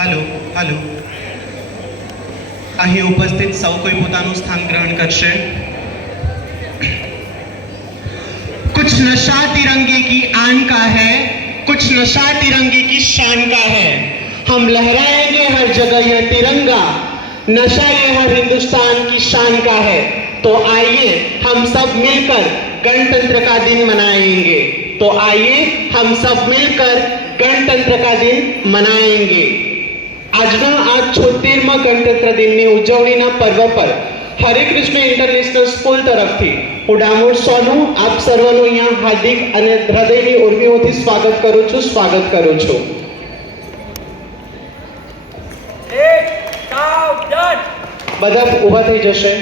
Hello hello અહીં ઉપસ્થિત સૌ કોઈ પોતાનું સ્થાન ગ્રહણ કરશે। कुछ नशा तिरंगे की आन का है, कुछ नशा तिरंगे की शान का है। हम लहराएंगे हर जगह यह तिरंगा, नशा ये हर हिंदुस्तान की शान का है। तो आइए हम सब मिलकर गणतंत्र का दिन मनाएंगे। तो आइए हम सब मिलकर गणतंत्र का दिन मनाएंगे। આજનો આ 76મા ગણતંત્ર દિનની ઉજવણીના પર્વ પર હરે કૃષ્ણ ઇન્ટરનેશનલ સ્કૂલ તરફથી હું ડામોર સોનુ આપ સર્વનું અહીંયા હાર્દિક અને હૃદયની ઉર્મિઓથી સ્વાગત કરું છું। બધા ઊભા થઈ જશે।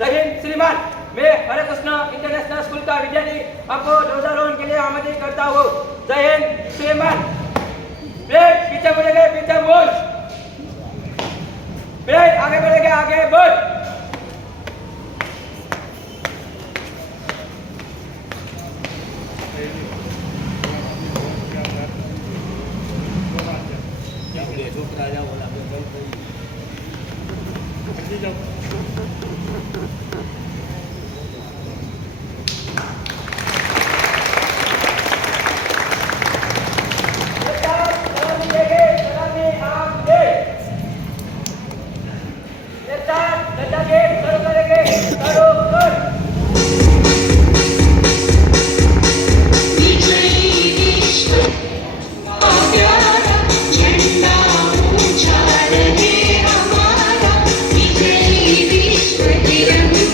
जय हिंद श्रीमान, मैं हरे कृष्ण इंटरनेशनल स्कूल का विद्यार्थी आपको ध्वजारोहण के लिए आमंत्रित करता हूँ। जय हिंद श्रीमान। पीछे बढ़ेंगे, पीछे बोल। आगे बढ़ेंगे, आगे बोल। तिरंगा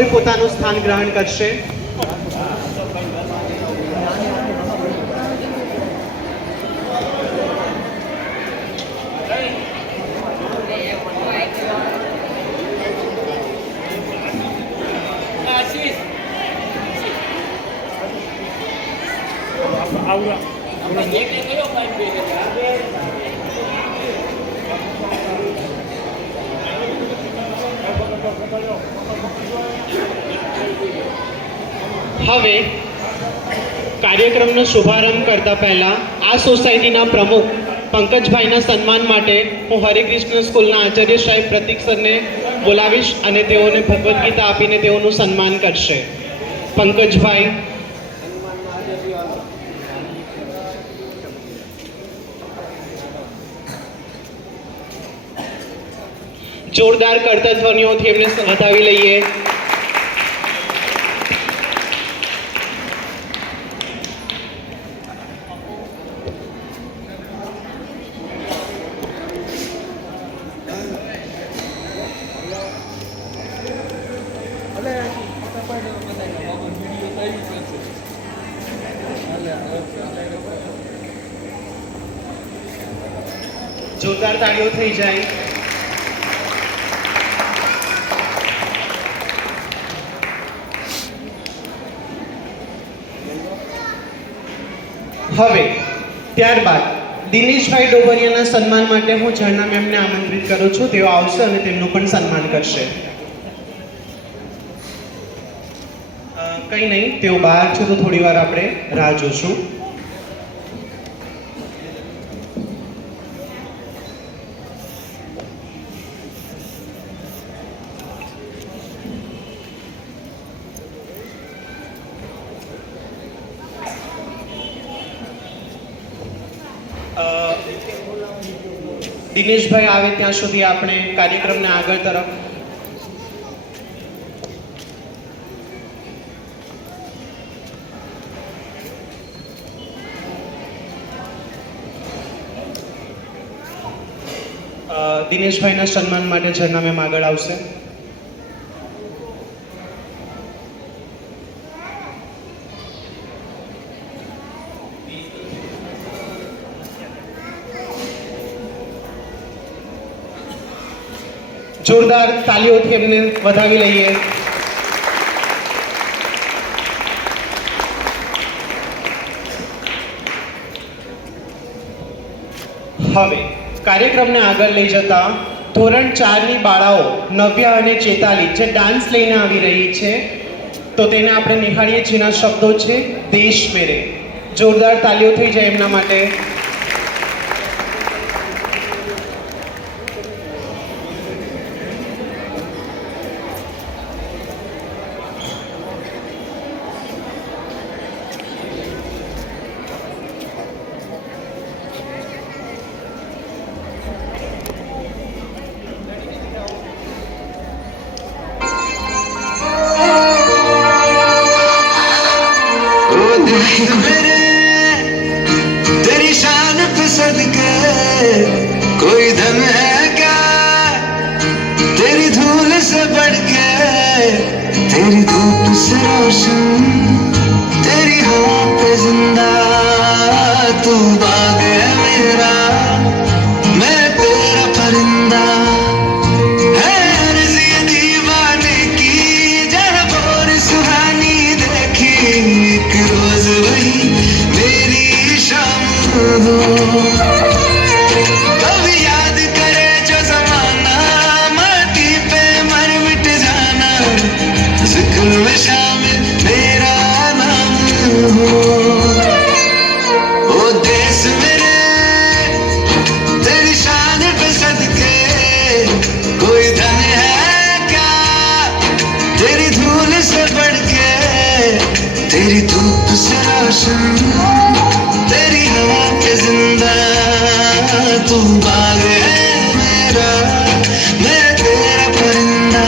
કોઈ પોતાનું સ્થાન ગ્રહણ કરશે. હવે કાર્યક્રમનો શુભારંભ કરતા પહેલા આ સોસાયટીના પ્રમુખ પંકજભાઈના સન્માન માટે હું હરેકૃષ્ણ સ્કૂલના આચાર્ય સાહેબ પ્રતીક સરને બોલાવીશ અને તેઓને ભગવદ્ ગીતા આપીને તેઓનું સન્માન કરશે. પંકજભાઈ. જોરદાર કરતલ ધ્વનિઓથી એમને વધાવી લઈએ. જોરદાર તાળીઓ થઈ જાય. હવે ત્યારબાદ દિનેશભાઈ ડોબરિયાના સન્માન માટે હું ઝરણા મેમને આમંત્રિત કરું છું. તેઓ આવશે અને તેમનું પણ સન્માન કરશે. કંઈ નહીં, તેઓ બહાર છે તો થોડી વાર આપણે રાહ જોશું. દિનેશભાઈ આવે ત્યાં સુધી આપણે કાર્યક્રમને આગળ તરફ દિનેશભાઈના સન્માન માટે ઝરણા મેમ આગળ આવશે. જોરદાર તાલીઓથી એમને વધાવી લઈએ. હવે કાર્યક્રમને આગળ લઈ જતા ધોરણ 4ની બાળાઓ નવ્યા અને ચેતાલી જે ડાન્સ લઈને આવી રહી છે તો તેને આપણે નિહાળીએ જેના શબ્દો છે દેશ મેરે. જોરદાર તાલીઓ થઈ જાય એમના માટે. तेरी शान पे सदके कोई धन है क्या, तेरी धूल से बढ़ के, तेरी धूप से रोशन, तेरी हवा पे जिंदा, तू बाग है मेरा, मैं तेरा परिंदा. है अर्ज़ ये दीवाने की, जरा बोर सुहानी देखी, एक रोज वही मेरी शाम हो. कभी याद करे जो जमाना, माटी पे मर मिट जाना, जिक्र में शामिल मेरा नाम हो. ओ देश मेरे तेरी शान पे सदके कोई धन है क्या, तेरी धूल से बढ़ के, तेरी धूप से रोशन, तेरी हवा के जिंदा, तू बाग है मेरा, मैं तेरा परिंदा.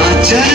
आंचल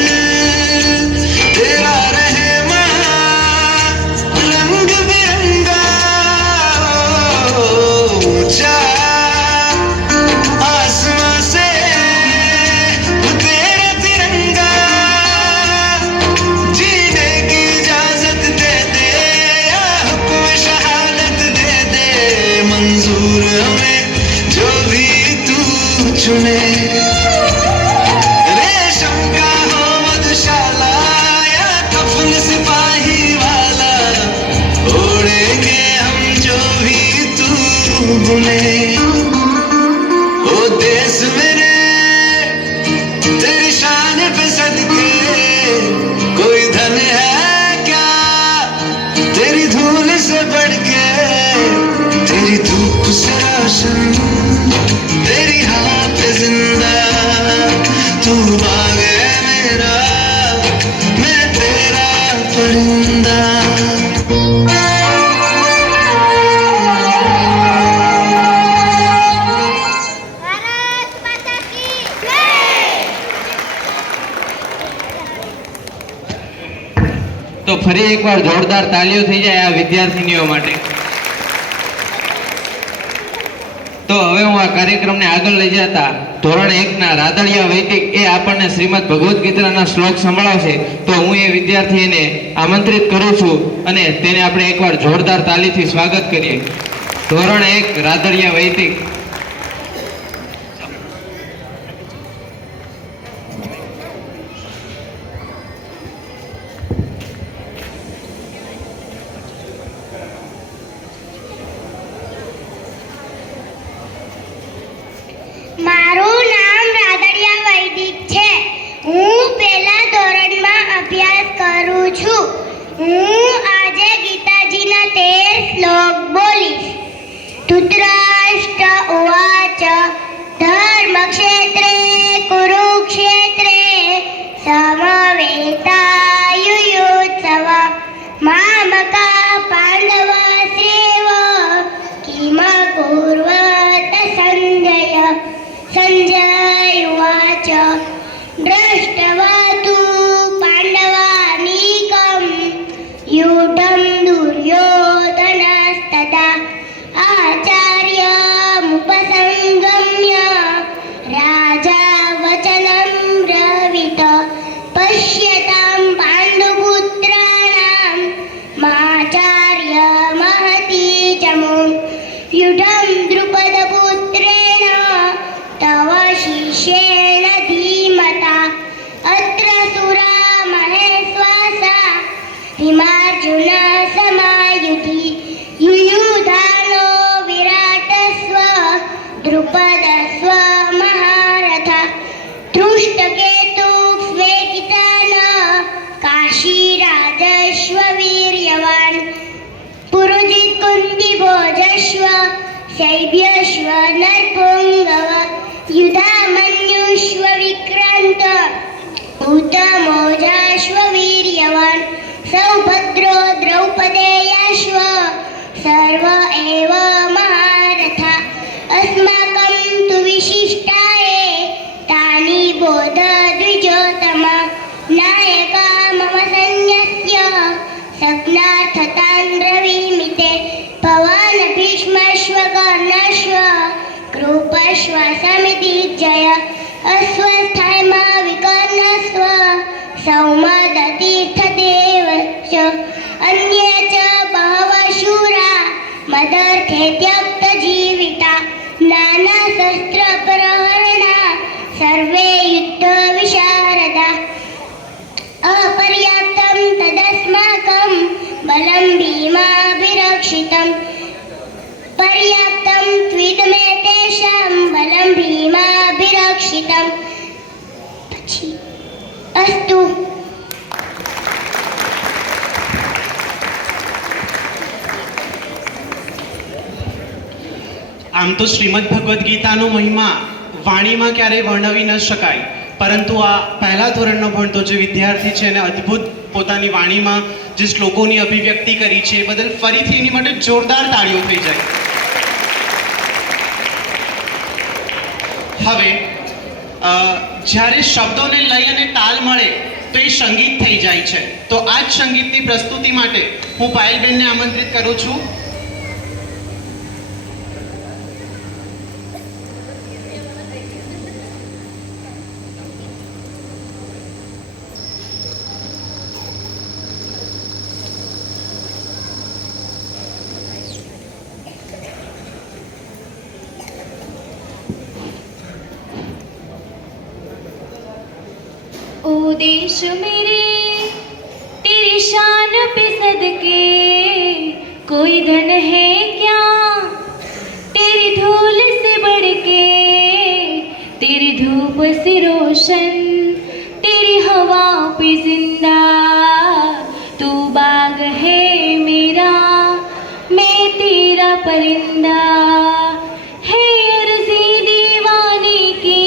भूले। ओ देश मेरे तेरी शान पे सदके, कोई धन है क्या तेरी धूल से बढ़ के। तेरी धूप से रोशन, तेरी हवा पे जिंदा, तू बाग है मेरा, मैं तेरा परिंदा। ભારત માતા કી જય। તો ફરી એકવાર જોરદાર તાલીઓ થઈ જાય આ વિદ્યાર્થીનીઓ માટે। તો હવે હું આ કાર્યક્રમને આગળ લઈ જતા ધોરણ 1 ના રાદડિયા વૈદિક એ આપણને શ્રીમદ ભગવદ્ ગીતાના શ્લોક સંભળાવશે। તો હું એ વિદ્યાર્થીને આમંત્રિત કરું છું અને તેને આપણે એકવાર જોરદાર તાલીથી સ્વાગત કરીએ। ધોરણ 1 રાદડિયા વૈદિક। મારું નામ રાદડિયા વૈદિક છે। હું પહેલા ધોરણમાં અભ્યાસ કરું છું। હું આજે ગીતાજીના 13 શ્લોક બોલીશ। ધૃતરાષ્ટ્ર ઉવાચ ધર્મક્ષેત્રે કુરુક્ષેત્રે સમવેતાયુયુત્સવ મામકા પાંડવાસ્રેવ કિમ કુર્વત સંજય। સંજય ઉવાચ દ્રષ્ટવા તુ પાંડવાનીકં યુઢં દુર્યોધનસ્તદા આચાર્યमुपसंगम्य રાજા વચनं બ્રવીત પશ્યતાં પાંડુપુત્રાણાં માચાર્ય મહતી ચમું યુઢં દ્રુપદપુત્રેણ तव शिष्येण धीमता अत्र सुरा महेश्वासा भीमार्जुन समायुधि युयुधानो विराटस्व द्रुपदस्व महारथ धृष्टकेतु स्वेकितान काशीराजस्व वीर्यवान् पुरुजित् कुन्तिभोजस्व शैब्यस्व नरपुङ्गव युधामन्युष्व विक्रान्त उत्तमोजाश्व वीर्यवान् सौभद्रो द्रौपदेयाश्व सर्व एव महारथा अस्माकं तु विशिष्टाये तानि बोध द्विजोत्तमा नायका मम सैन्यस्य सज्ञार्थतान् ब्रवीमि। भवान् भीष्मश्व कर्णश्व कृपश्व समितिजय अश्वस्थामा विकर्णस्व सौमदतीर्थदेवश्च अन्ये च बहवः शूरा मदर्थे त्यक्तजीविता नानाशस्त्रप्रहरणा सर्वे युद्धविशारदा अपर्याप्तं तदस्माकं बलं भीमाभिरक्षितं पर्याप्तं त्विदमे तेषां बलं भीमाभिरक्षितं। अस्तु। આમ તો શ્રીમદ ભગવદ્ ગીતાનો મહિમા વાણીમાં ક્યારેય વર્ણવી ન શકાય, પરંતુ આ પહેલા ધોરણનો ભણતો જે વિદ્યાર્થી છે એને અદ્ભુત પોતાની વાણીમાં જે શ્લોકોની અભિવ્યક્તિ કરી છે એ બદલ ફરીથી એની માટે જોરદાર તાળીઓ થઈ જાય। હવે જ્યારે શબ્દોને લઈ અને તાલ મળે તો એ સંગીત થઈ જાય છે। તો આ જ સંગીતની પ્રસ્તુતિ માટે હું પાયલબેનને આમંત્રિત કરું છું। ओ देश मेरे तेरी शान पे सदके कोई धन है क्या तेरी धूप से रोशन, तेरी हवा पे जिंदा। तू बाग है मेरा, मैं तेरा परिंदा। है अर्ज़ी दीवाने की,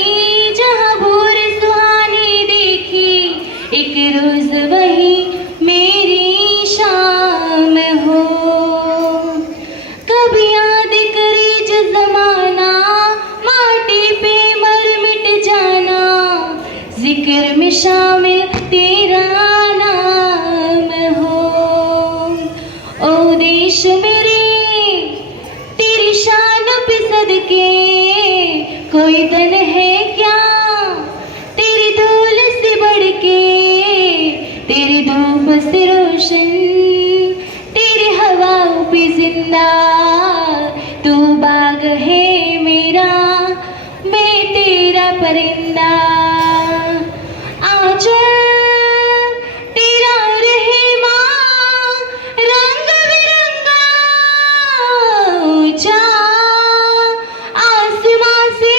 जहाँ भोर सुहानी देखी, एक रोज वही मेरी शाम हो। कभी याद करे जो जमाना, माटी पे मर मिट जाना, जिक्र में शामिल तेरा नाम हो। ओ देश मेरे, तेरी शान पे सदके, कोई तन है क्या तेरी धूल से बढ़ के। तेरी धूप से रोशन, तेरी हवाओं पे जिंदा। तू बाग है मेरा, मैं तेरा परिंदा। आजा तेरा रहमा, रंग बिरंगा ऊंचा, आसमां से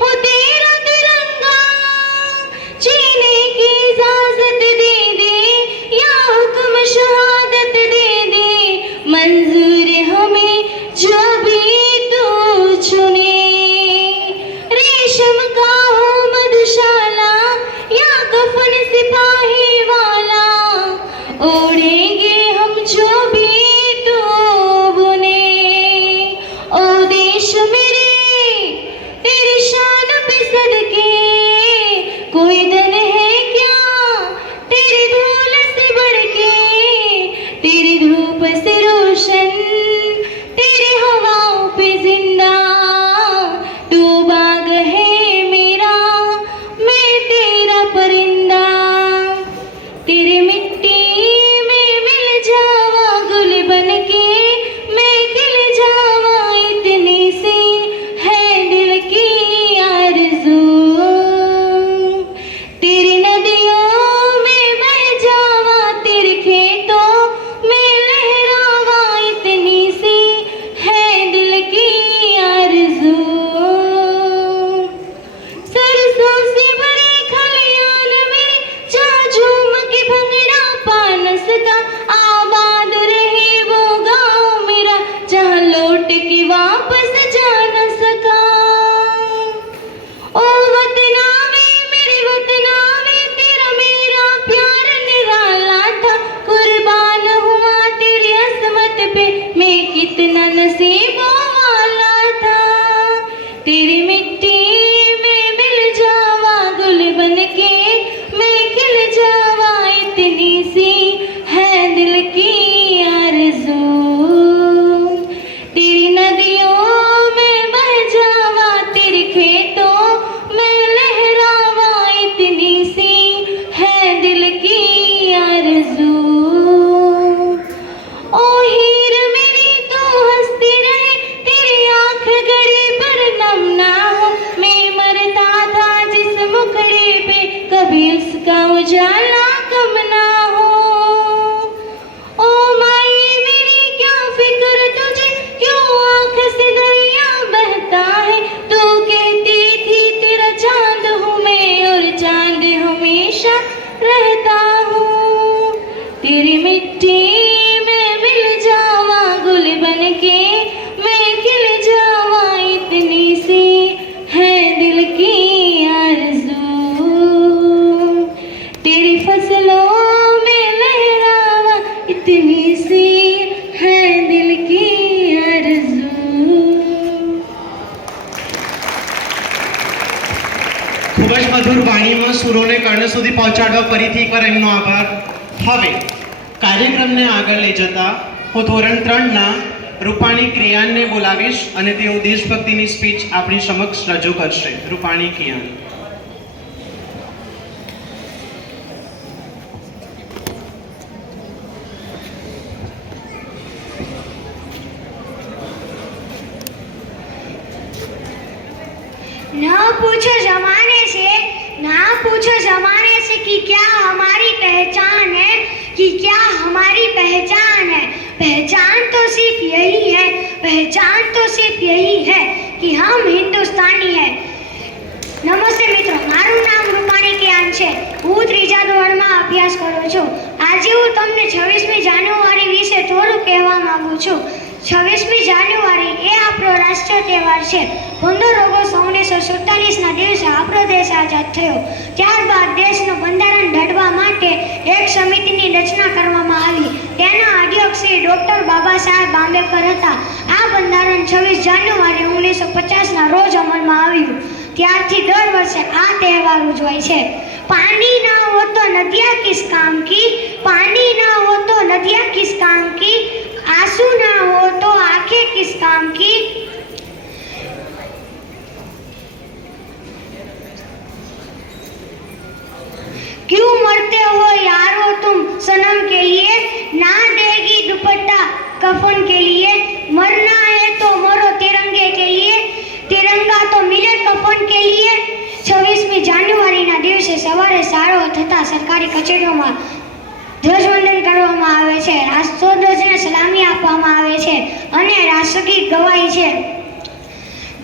हो तेरा तिरंगा। जीने की इजाजत दे दे, या हुक्म शहादत दे दे, मंजूर हमें जो भी तू चुने। रेशम का हो मधुशाला, या कफन सिपाही वाला, ओढ़ेंगे हम जो भी तू बुने। ओ देश मेरे, तेरी शान पे सदके, कोई दन है क्या तेरी धूल से बढ़ के। तेरी धूप से रोशन, तेरी हवाओं पे जिंदा। तू बाग है मेरा, मैं तेरा परिंदा। तेरी मिट्टी में मिल जावा गुल बन के, मैं खिल जावा इतनी सी है दिल की आरज़ू। तेरी नदियों में बह जावा, तेरे खेतों में लहरावा, इतनी सी है दिल की आरज़ू। सरसों से भरे खलियान में, जहाँ झूम के भंगड़ा पा न सका, आबाद रहे वो गाँव मेरा, जहाँ लौट के वापस जा न सका। ओ वतना वे मेरे वतना वे, तेरा मेरा प्यार निराला था। कुर्बान हुआ तेरी असमत पे, मैं कितना नसीबों वाला था। तेरी मिट्टी में मिल जावा गुल बन के, मैं खिल जावा इतनी सी है दिल की आरज़ू। तेरी नदियों में बह जावा, तेरे खेतों में लहरावा, इतनी सी है दिल की आरज़ू। ओ हीर मेरी तू हंसती रहे, तेरी आंख गड़ी पर नम ना हो। मैं मरता था जिस मुखड़े पे, कभी उसका उजाला कम ना हो। ओ माई मेरी क्या फिक्र तुझे, क्यों आंख से दरिया बहता है। तू कहती थी तेरा चांद हूँ मैं, और चांद हमेशा रहता हूँ। तेरी मिट्टी में मिल जावा गुल बन के, मैं खिल जावा इतनी सी है दिल की आरज़ू। तेरी फसलों में लहरावा, इतनी सी है दिल की आरज़ू। ખૂબ જ મધુર વાણીમાં સુરોને કર્ણ સુધી પહોંચાડવા ફરીથી એકવાર એમનો આભાર. હવે કાર્યક્રમને આગળ લઈ જતા હું ધોરણ 3ના રૂપાણી ક્રિયાનને બોલાવીશ અને તેઓ દેશભક્તિની સ્પીચ આપણી સમક્ષ રજૂ કરશે. રૂપાણી ક્રિયાન. ना पूछो जमाने से कि क्या हमारी पहचान है, कि क्या हमारी पहचान है। पहचान तो सिर्फ यही है कि हम हिंदुस्तानी हैं। नमस्ते मित्रों। વિજ્ઞાન છે. હું 3જા ધોરણમાં અભ્યાસ કરું છું. આજે હું તમને 26મી જાન્યુઆરી વિશે થોડું કહેવા માંગુ છું. 26મી જાન્યુઆરી એ આપણો રાષ્ટ્રીય તહેવાર છે. 15 ઓગસ્ટ 1947ના દિવસે આપણો દેશ આઝાદ થયો. ત્યારબાદ દેશનું બંધારણ ઘડવા માટે એક સમિતિની રચના કરવામાં આવી. તેના અધ્યક્ષ શ્રી ડૉક્ટર બાબા સાહેબ આંબેડકર હતા. આ બંધારણ 26 જાન્યુઆરી 1950ના રોજ અમલમાં આવ્યું. ત્યારથી દર વર્ષે આ તહેવાર ઉજવાય છે. पानी ना हो तो नदियाँ किस काम की, पानी ना हो तो नदियाँ किस काम की, आंसू ना हो तो आंखें किस काम की. क्यों मरते हो यारो तुम सनम के लिए, ना देगी दुपट्टा कफन के लिए, मरना है तो मरो तिरंगे के लिए, तिरंगा तो मिले कफन के लिए. 26મી જાન્યુઆરીના દિવસે સવારે શાળાઓ તથા સરકારી કચેરીઓમાં ધ્વજવંદન કરવામાં આવે છે. રાષ્ટ્રધ્વજને સલામી આપવામાં આવે છે અને રાષ્ટ્રગીત ગવાય છે.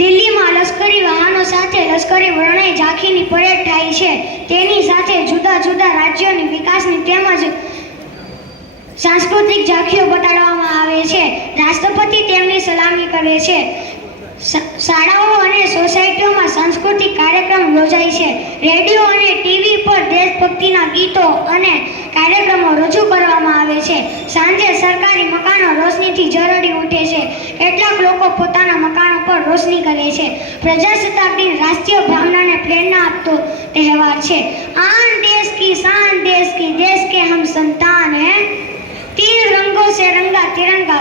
દિલ્હીમાં લશ્કરી વાહનો સાથે લશ્કરી વર્ણાઈ ઝાંખીની પરેડ થાય છે. તેની સાથે જુદા જુદા રાજ્યોની વિકાસની તેમજ સાંસ્કૃતિક ઝાંખીઓ બતાડવામાં આવે છે. રાષ્ટ્રપતિ તેમની સલામી કરે છે. શાળાઓ અને સોસાયટીઓમાં સાંસ્કૃતિક કાર્યક્રમ યોજાય છે. રેડિયો અને ટીવી પર દેશભક્તિના ગીતો અને કાર્યક્રમો રજૂ કરવામાં આવે છે. સાંજે સરકારી મકાનો રોશનીથી ઝળહળી ઉઠે છે. કેટલાક લોકો પોતાના મકાનો પર રોશની કરે છે. પ્રજાસત્તાક દિન રાષ્ટ્રીય ભાવનાને પ્રેરણા આપતો તહેવાર છે. આન દેશ કી શાન દેશ કી, દેશ કે હમ સંતાન हैं, 3 रंगों से रंगा तिरंगा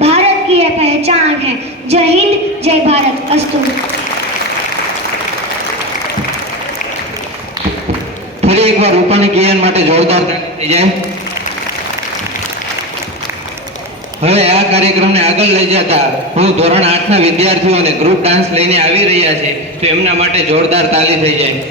भारत की ये पहचान है. जय हिंद, जय भारत. अस्तु. ફરી એકવાર રૂપાણી કિયાન માટે જોરદાર તાળી થઈ જાય. હવે આ કાર્યક્રમને આગળ લઈ જતા હું ધોરણ 8ના વિદ્યાર્થીઓને ગ્રુપ ડાન્સ લઈને આવી રહ્યા છે, તો એમના માટે જોરદાર તાળી થઈ જાય.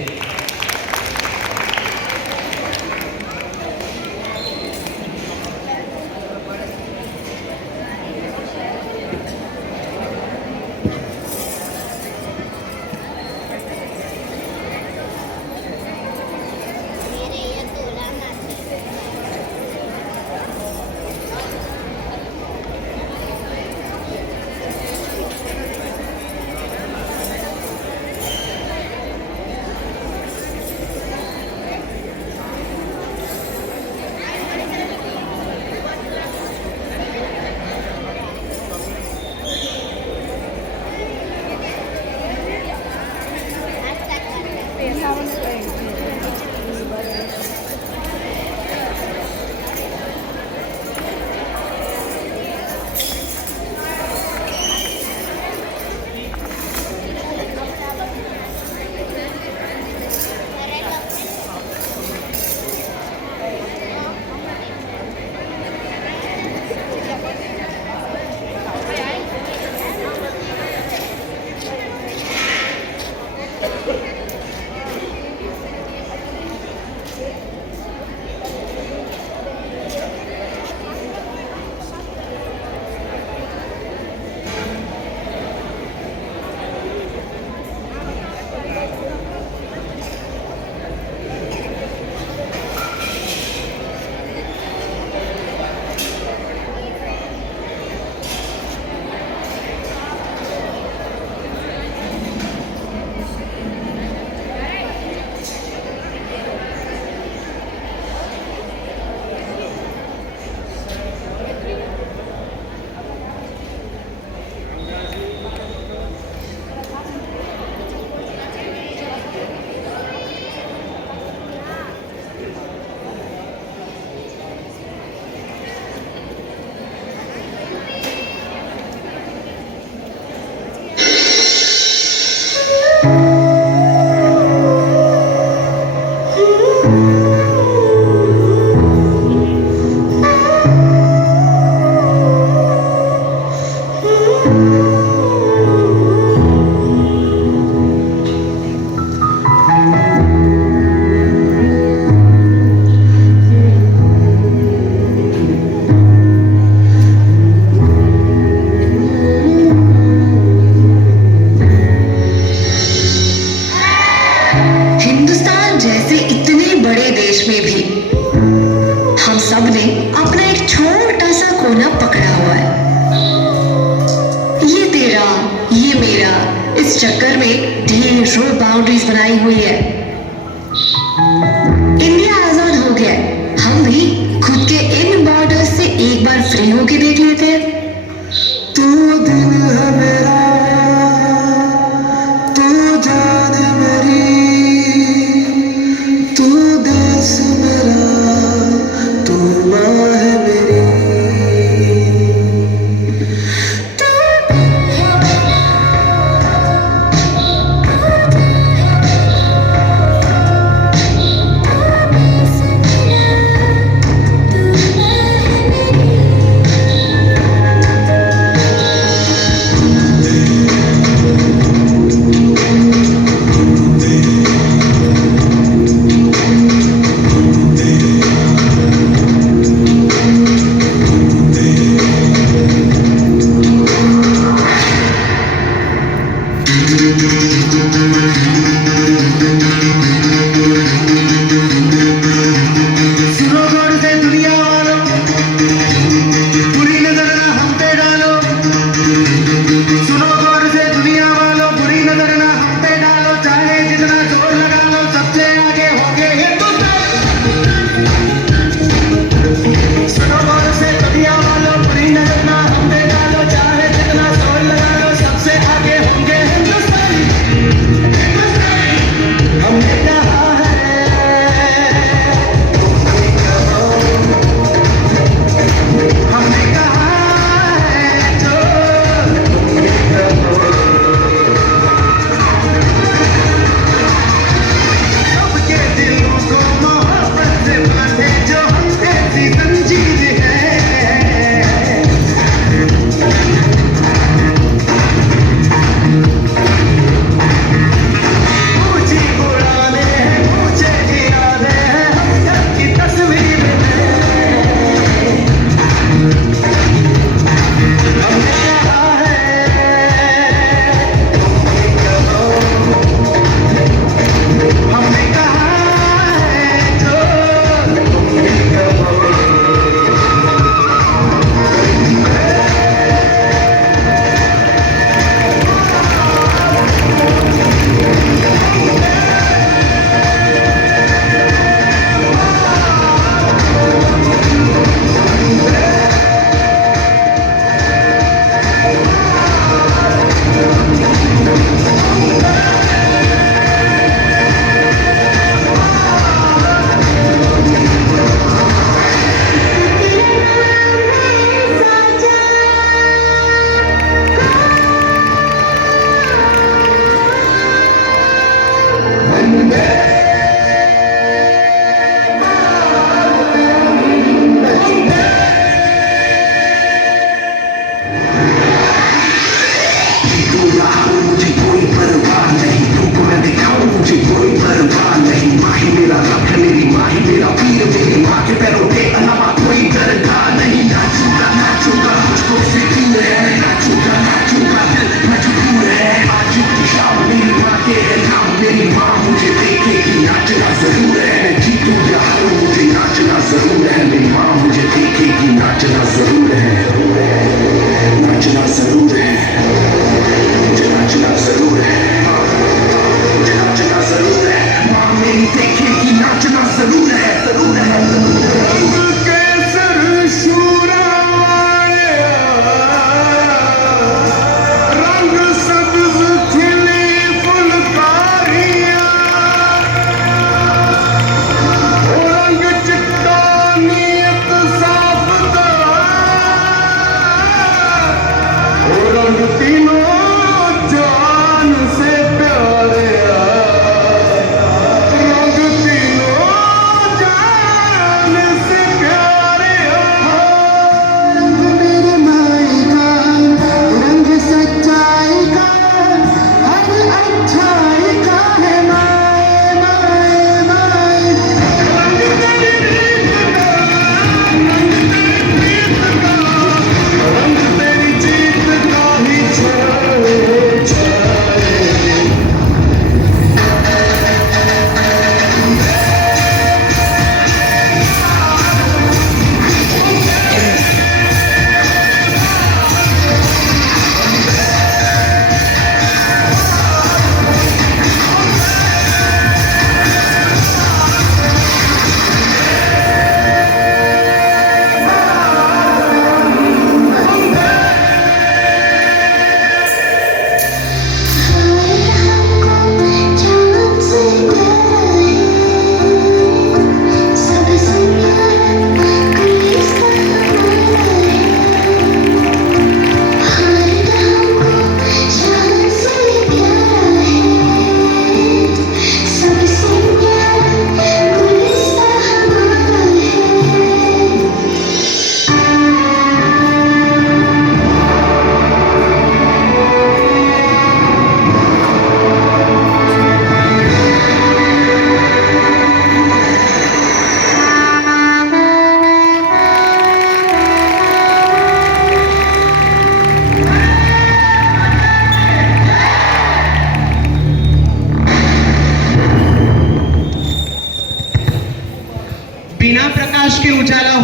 इस चक्कर में ढेरों बाउंड्रीज बनाई हुई है। इंडिया आजाद हो गया है, हम भी खुद के इन बॉर्डर्स से एक बार फ्री होके देख लेते हैं। तू दिल है मेरा, तू जान मेरी, तू देश मेरा, तू माँ है मेरी।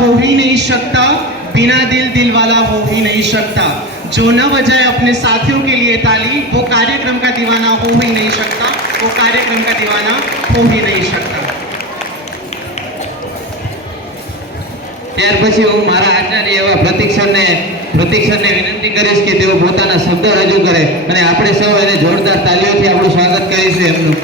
हो ही नहीं सकता, बिना दिल वाला हो ही नहीं सकता। जो न बजाए अपने साथियों के लिए ताली, वो कार्यक्रम का दीवाना हो ही नहीं सकता, वो कार्यक्रम का दीवाना हो ही नहीं सकता। ત્યાર પછી હું મારા આચાર્ય એવા પ્રતીક સરને વિનંતી કરીશ કે તેઓ પોતાના શબ્દો રજૂ કરે અને આપણે સૌ એને જોરદાર તાલીઓથી આપણું સ્વાગત કરીશું એમનું.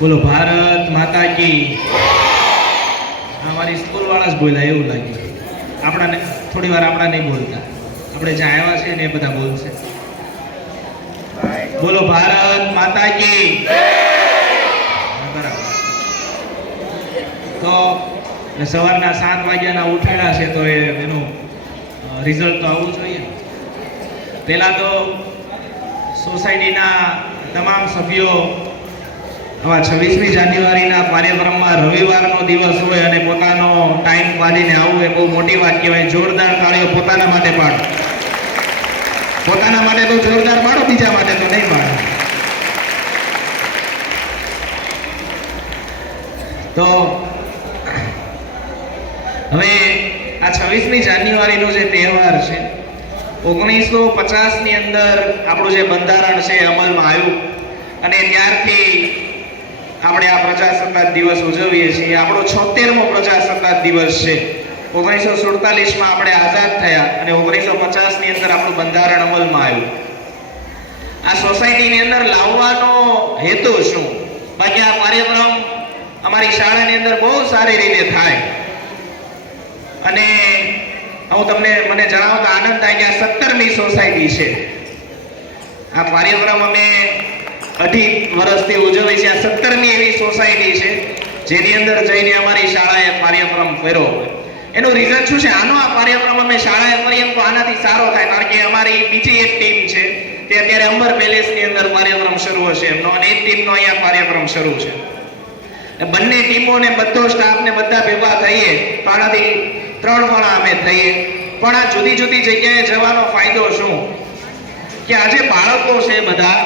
બોલો ભારત માતા કી. અમારી સ્કૂલ વાળા જ બોલ્યા એવું લાગ્યું. આપણાને થોડી વાર આપણા નહીં બોલતા, આપણે જ્યાં આવ્યા છે ને એ બધા બોલશે. બોલો ભારત માતા કી. બરાબર. તો સવારના 7 વાગ્યાના ઉઠાડ્યા છે તો એનું રિઝલ્ટ તો આવવું જોઈએ. પહેલાં તો સોસાયટીના તમામ સભ્યો આવા 26મી જાન્યુઆરીના કાર્યક્રમમાં રવિવારનો દિવસ હોય અને પોતાનો ટાઈમ કાઢીને આવવું એ બહુ મોટી વાત કહેવાય. જોરદાર તાળીઓ પોતાના માટે પાડો. પોતાના માટે તો જોરદાર પાડો, બીજા માટે તો નહીં પાડો. તો હવે આ 26મી જાન્યુઆરીનો જે તહેવાર છે 1950ની અંદર આપણું જે બંધારણ છે અમલમાં આવ્યું અને ત્યારથી આપણે આ પ્રજાસત્તાક દિવસ ઉજવીએ છીએ. આપણો 76મો પ્રજાસત્તાક દિવસ છે. 1947માં આપણે આઝાદ થયા અને 1950ની અંદર આપણું બંધારણ અમલમાં આવ્યું. આ સોસાયટીની અંદર લાવવાનો હેતુ શું? બાકી આ કાર્યક્રમ અમારી શાળાની અંદર બહુ સારી રીતે થાય અને હું મને જણાવતા આનંદ થાય કે આ 17મી સોસાયટી છે. આ કાર્યક્રમ અમે 2.5 વર્ષથી ઉજવી છે. આ 17મી એવી સોસાયટી છે જેની અંદર જઈને અમારી શાળાએ કાર્યક્રમ કર્યો. એનું રીઝન શું છે? આનો આ કાર્યક્રમ અમે શાળાએ કરીએ તો આનાથી સારો થાય, કારણ કે અમારી બીજી એક ટીમ છે તે અત્યારે અંબર પેલેસની અંદર કાર્યક્રમ શરૂ હશે એમનો, અને એક ટીમનો અહીંયા કાર્યક્રમ શરૂ છે. બંને ટીમોને બધો સ્ટાફને બધા ભેગા થઈએ તો આનાથી 3 ગણા અમે થઈએ. પણ આ જુદી જુદી જગ્યાએ જવાનો ફાયદો શું કે આજે બાળકો છે બધા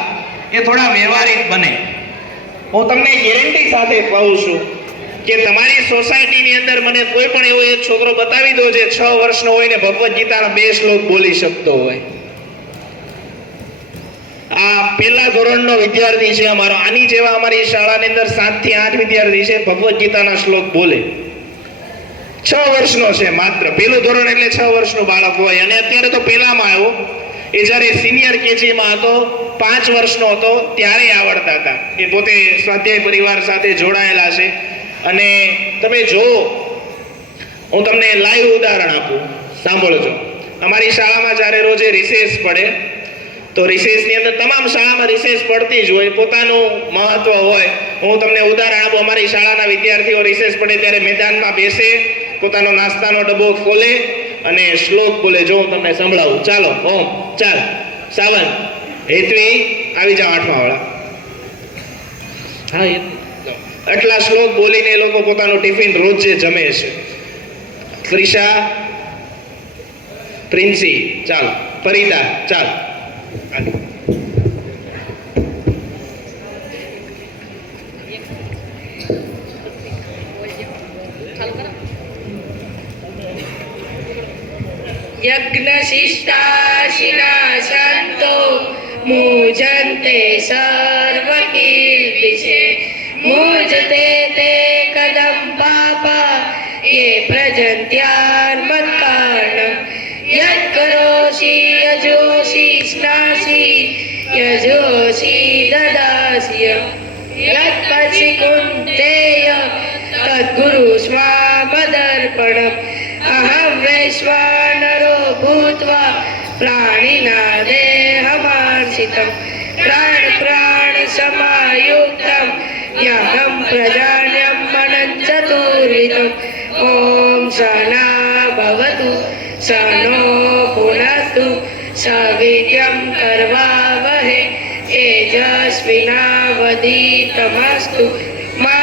એ થોડા વ્યવહારિક બને. હું તમને ગેરંટી સાથે કહું છું કે તમારી સોસાયટીની અંદર મને કોઈ પણ એવો એક છોકરો બતાવી દો જે 6 વર્ષનો હોય ને ભગવદ્ ગીતાના 2 શ્લોક બોલી શકતો હોય. આ પહેલા ધોરણનો વિદ્યાર્થી છે અમારો. આની જેવા અમારી શાળાની અંદર 7 થી 8 વિદ્યાર્થી છે ભગવદ્ ગીતાના શ્લોક બોલે. 6 વર્ષનો છે માત્ર. પહેલું ધોરણ એટલે 6 વર્ષનું બાળક હોય. અને અત્યારે તો પહેલામાં આવ્યો, એ જ્યારે સિનિયર કેજીમાં હતો 5 વર્ષનો હતો ત્યારે આવડતા હતા. એ પોતે સ્વાધ્યાય પરિવાર સાથે જોડાયેલા છે. અને તમે જો હું તમને લાઈવ ઉદાહરણ આપું, સાંભળજો. અમારી શાળામાં જ્યારે રોજે રિસેસ પડે તો રિસેસની અંદર તમામ શાળામાં રિસેસ પડતી જ હોય, પોતાનું મહત્વ હોય. હું તમને ઉદાહરણ આપું. અમારી શાળાના વિદ્યાર્થીઓ રિસેસ પડે ત્યારે મેદાનમાં બેસે, પોતાનો નાસ્તાનો ડબ્બો ખોલે અને શ્લોક બોલે. જો હું તમને સંભળાવું. ચાલો. ઓમ, ચાલ, સાવન, હેતવી, આવી જાઓ 8મા વાળા. હા, આટલા શ્લોક બોલીને એ લોકો પોતાનું ટિફિન રોજ જે જમે છે. ત્રિષા, પ્રિન્સી, ચાલો. ફરીદા, ચાલો. यज्ञशिष्टाशिनाशान्तो मुजन्ते सर्वकीर्तिचे मुजते ते कदं पापा ये प्रजन्त्यान्मत्कारणं यत्करोषि यजोषि स्नासि यजोषि ददासि यत्पचि कुन्तेय तद्गुरु स्वामदर्पणम् अहं वैश्वानरो भूत्वा प्राणिना देहमार्जितं प्राण समायुक्तं यहं प्रजान्यं मनं चतुर्विधम् ॐ सहना भवतु सहनो भुनक्तु सविद्यं कर्वावहे तेजस्विनावधीतमस्तु मा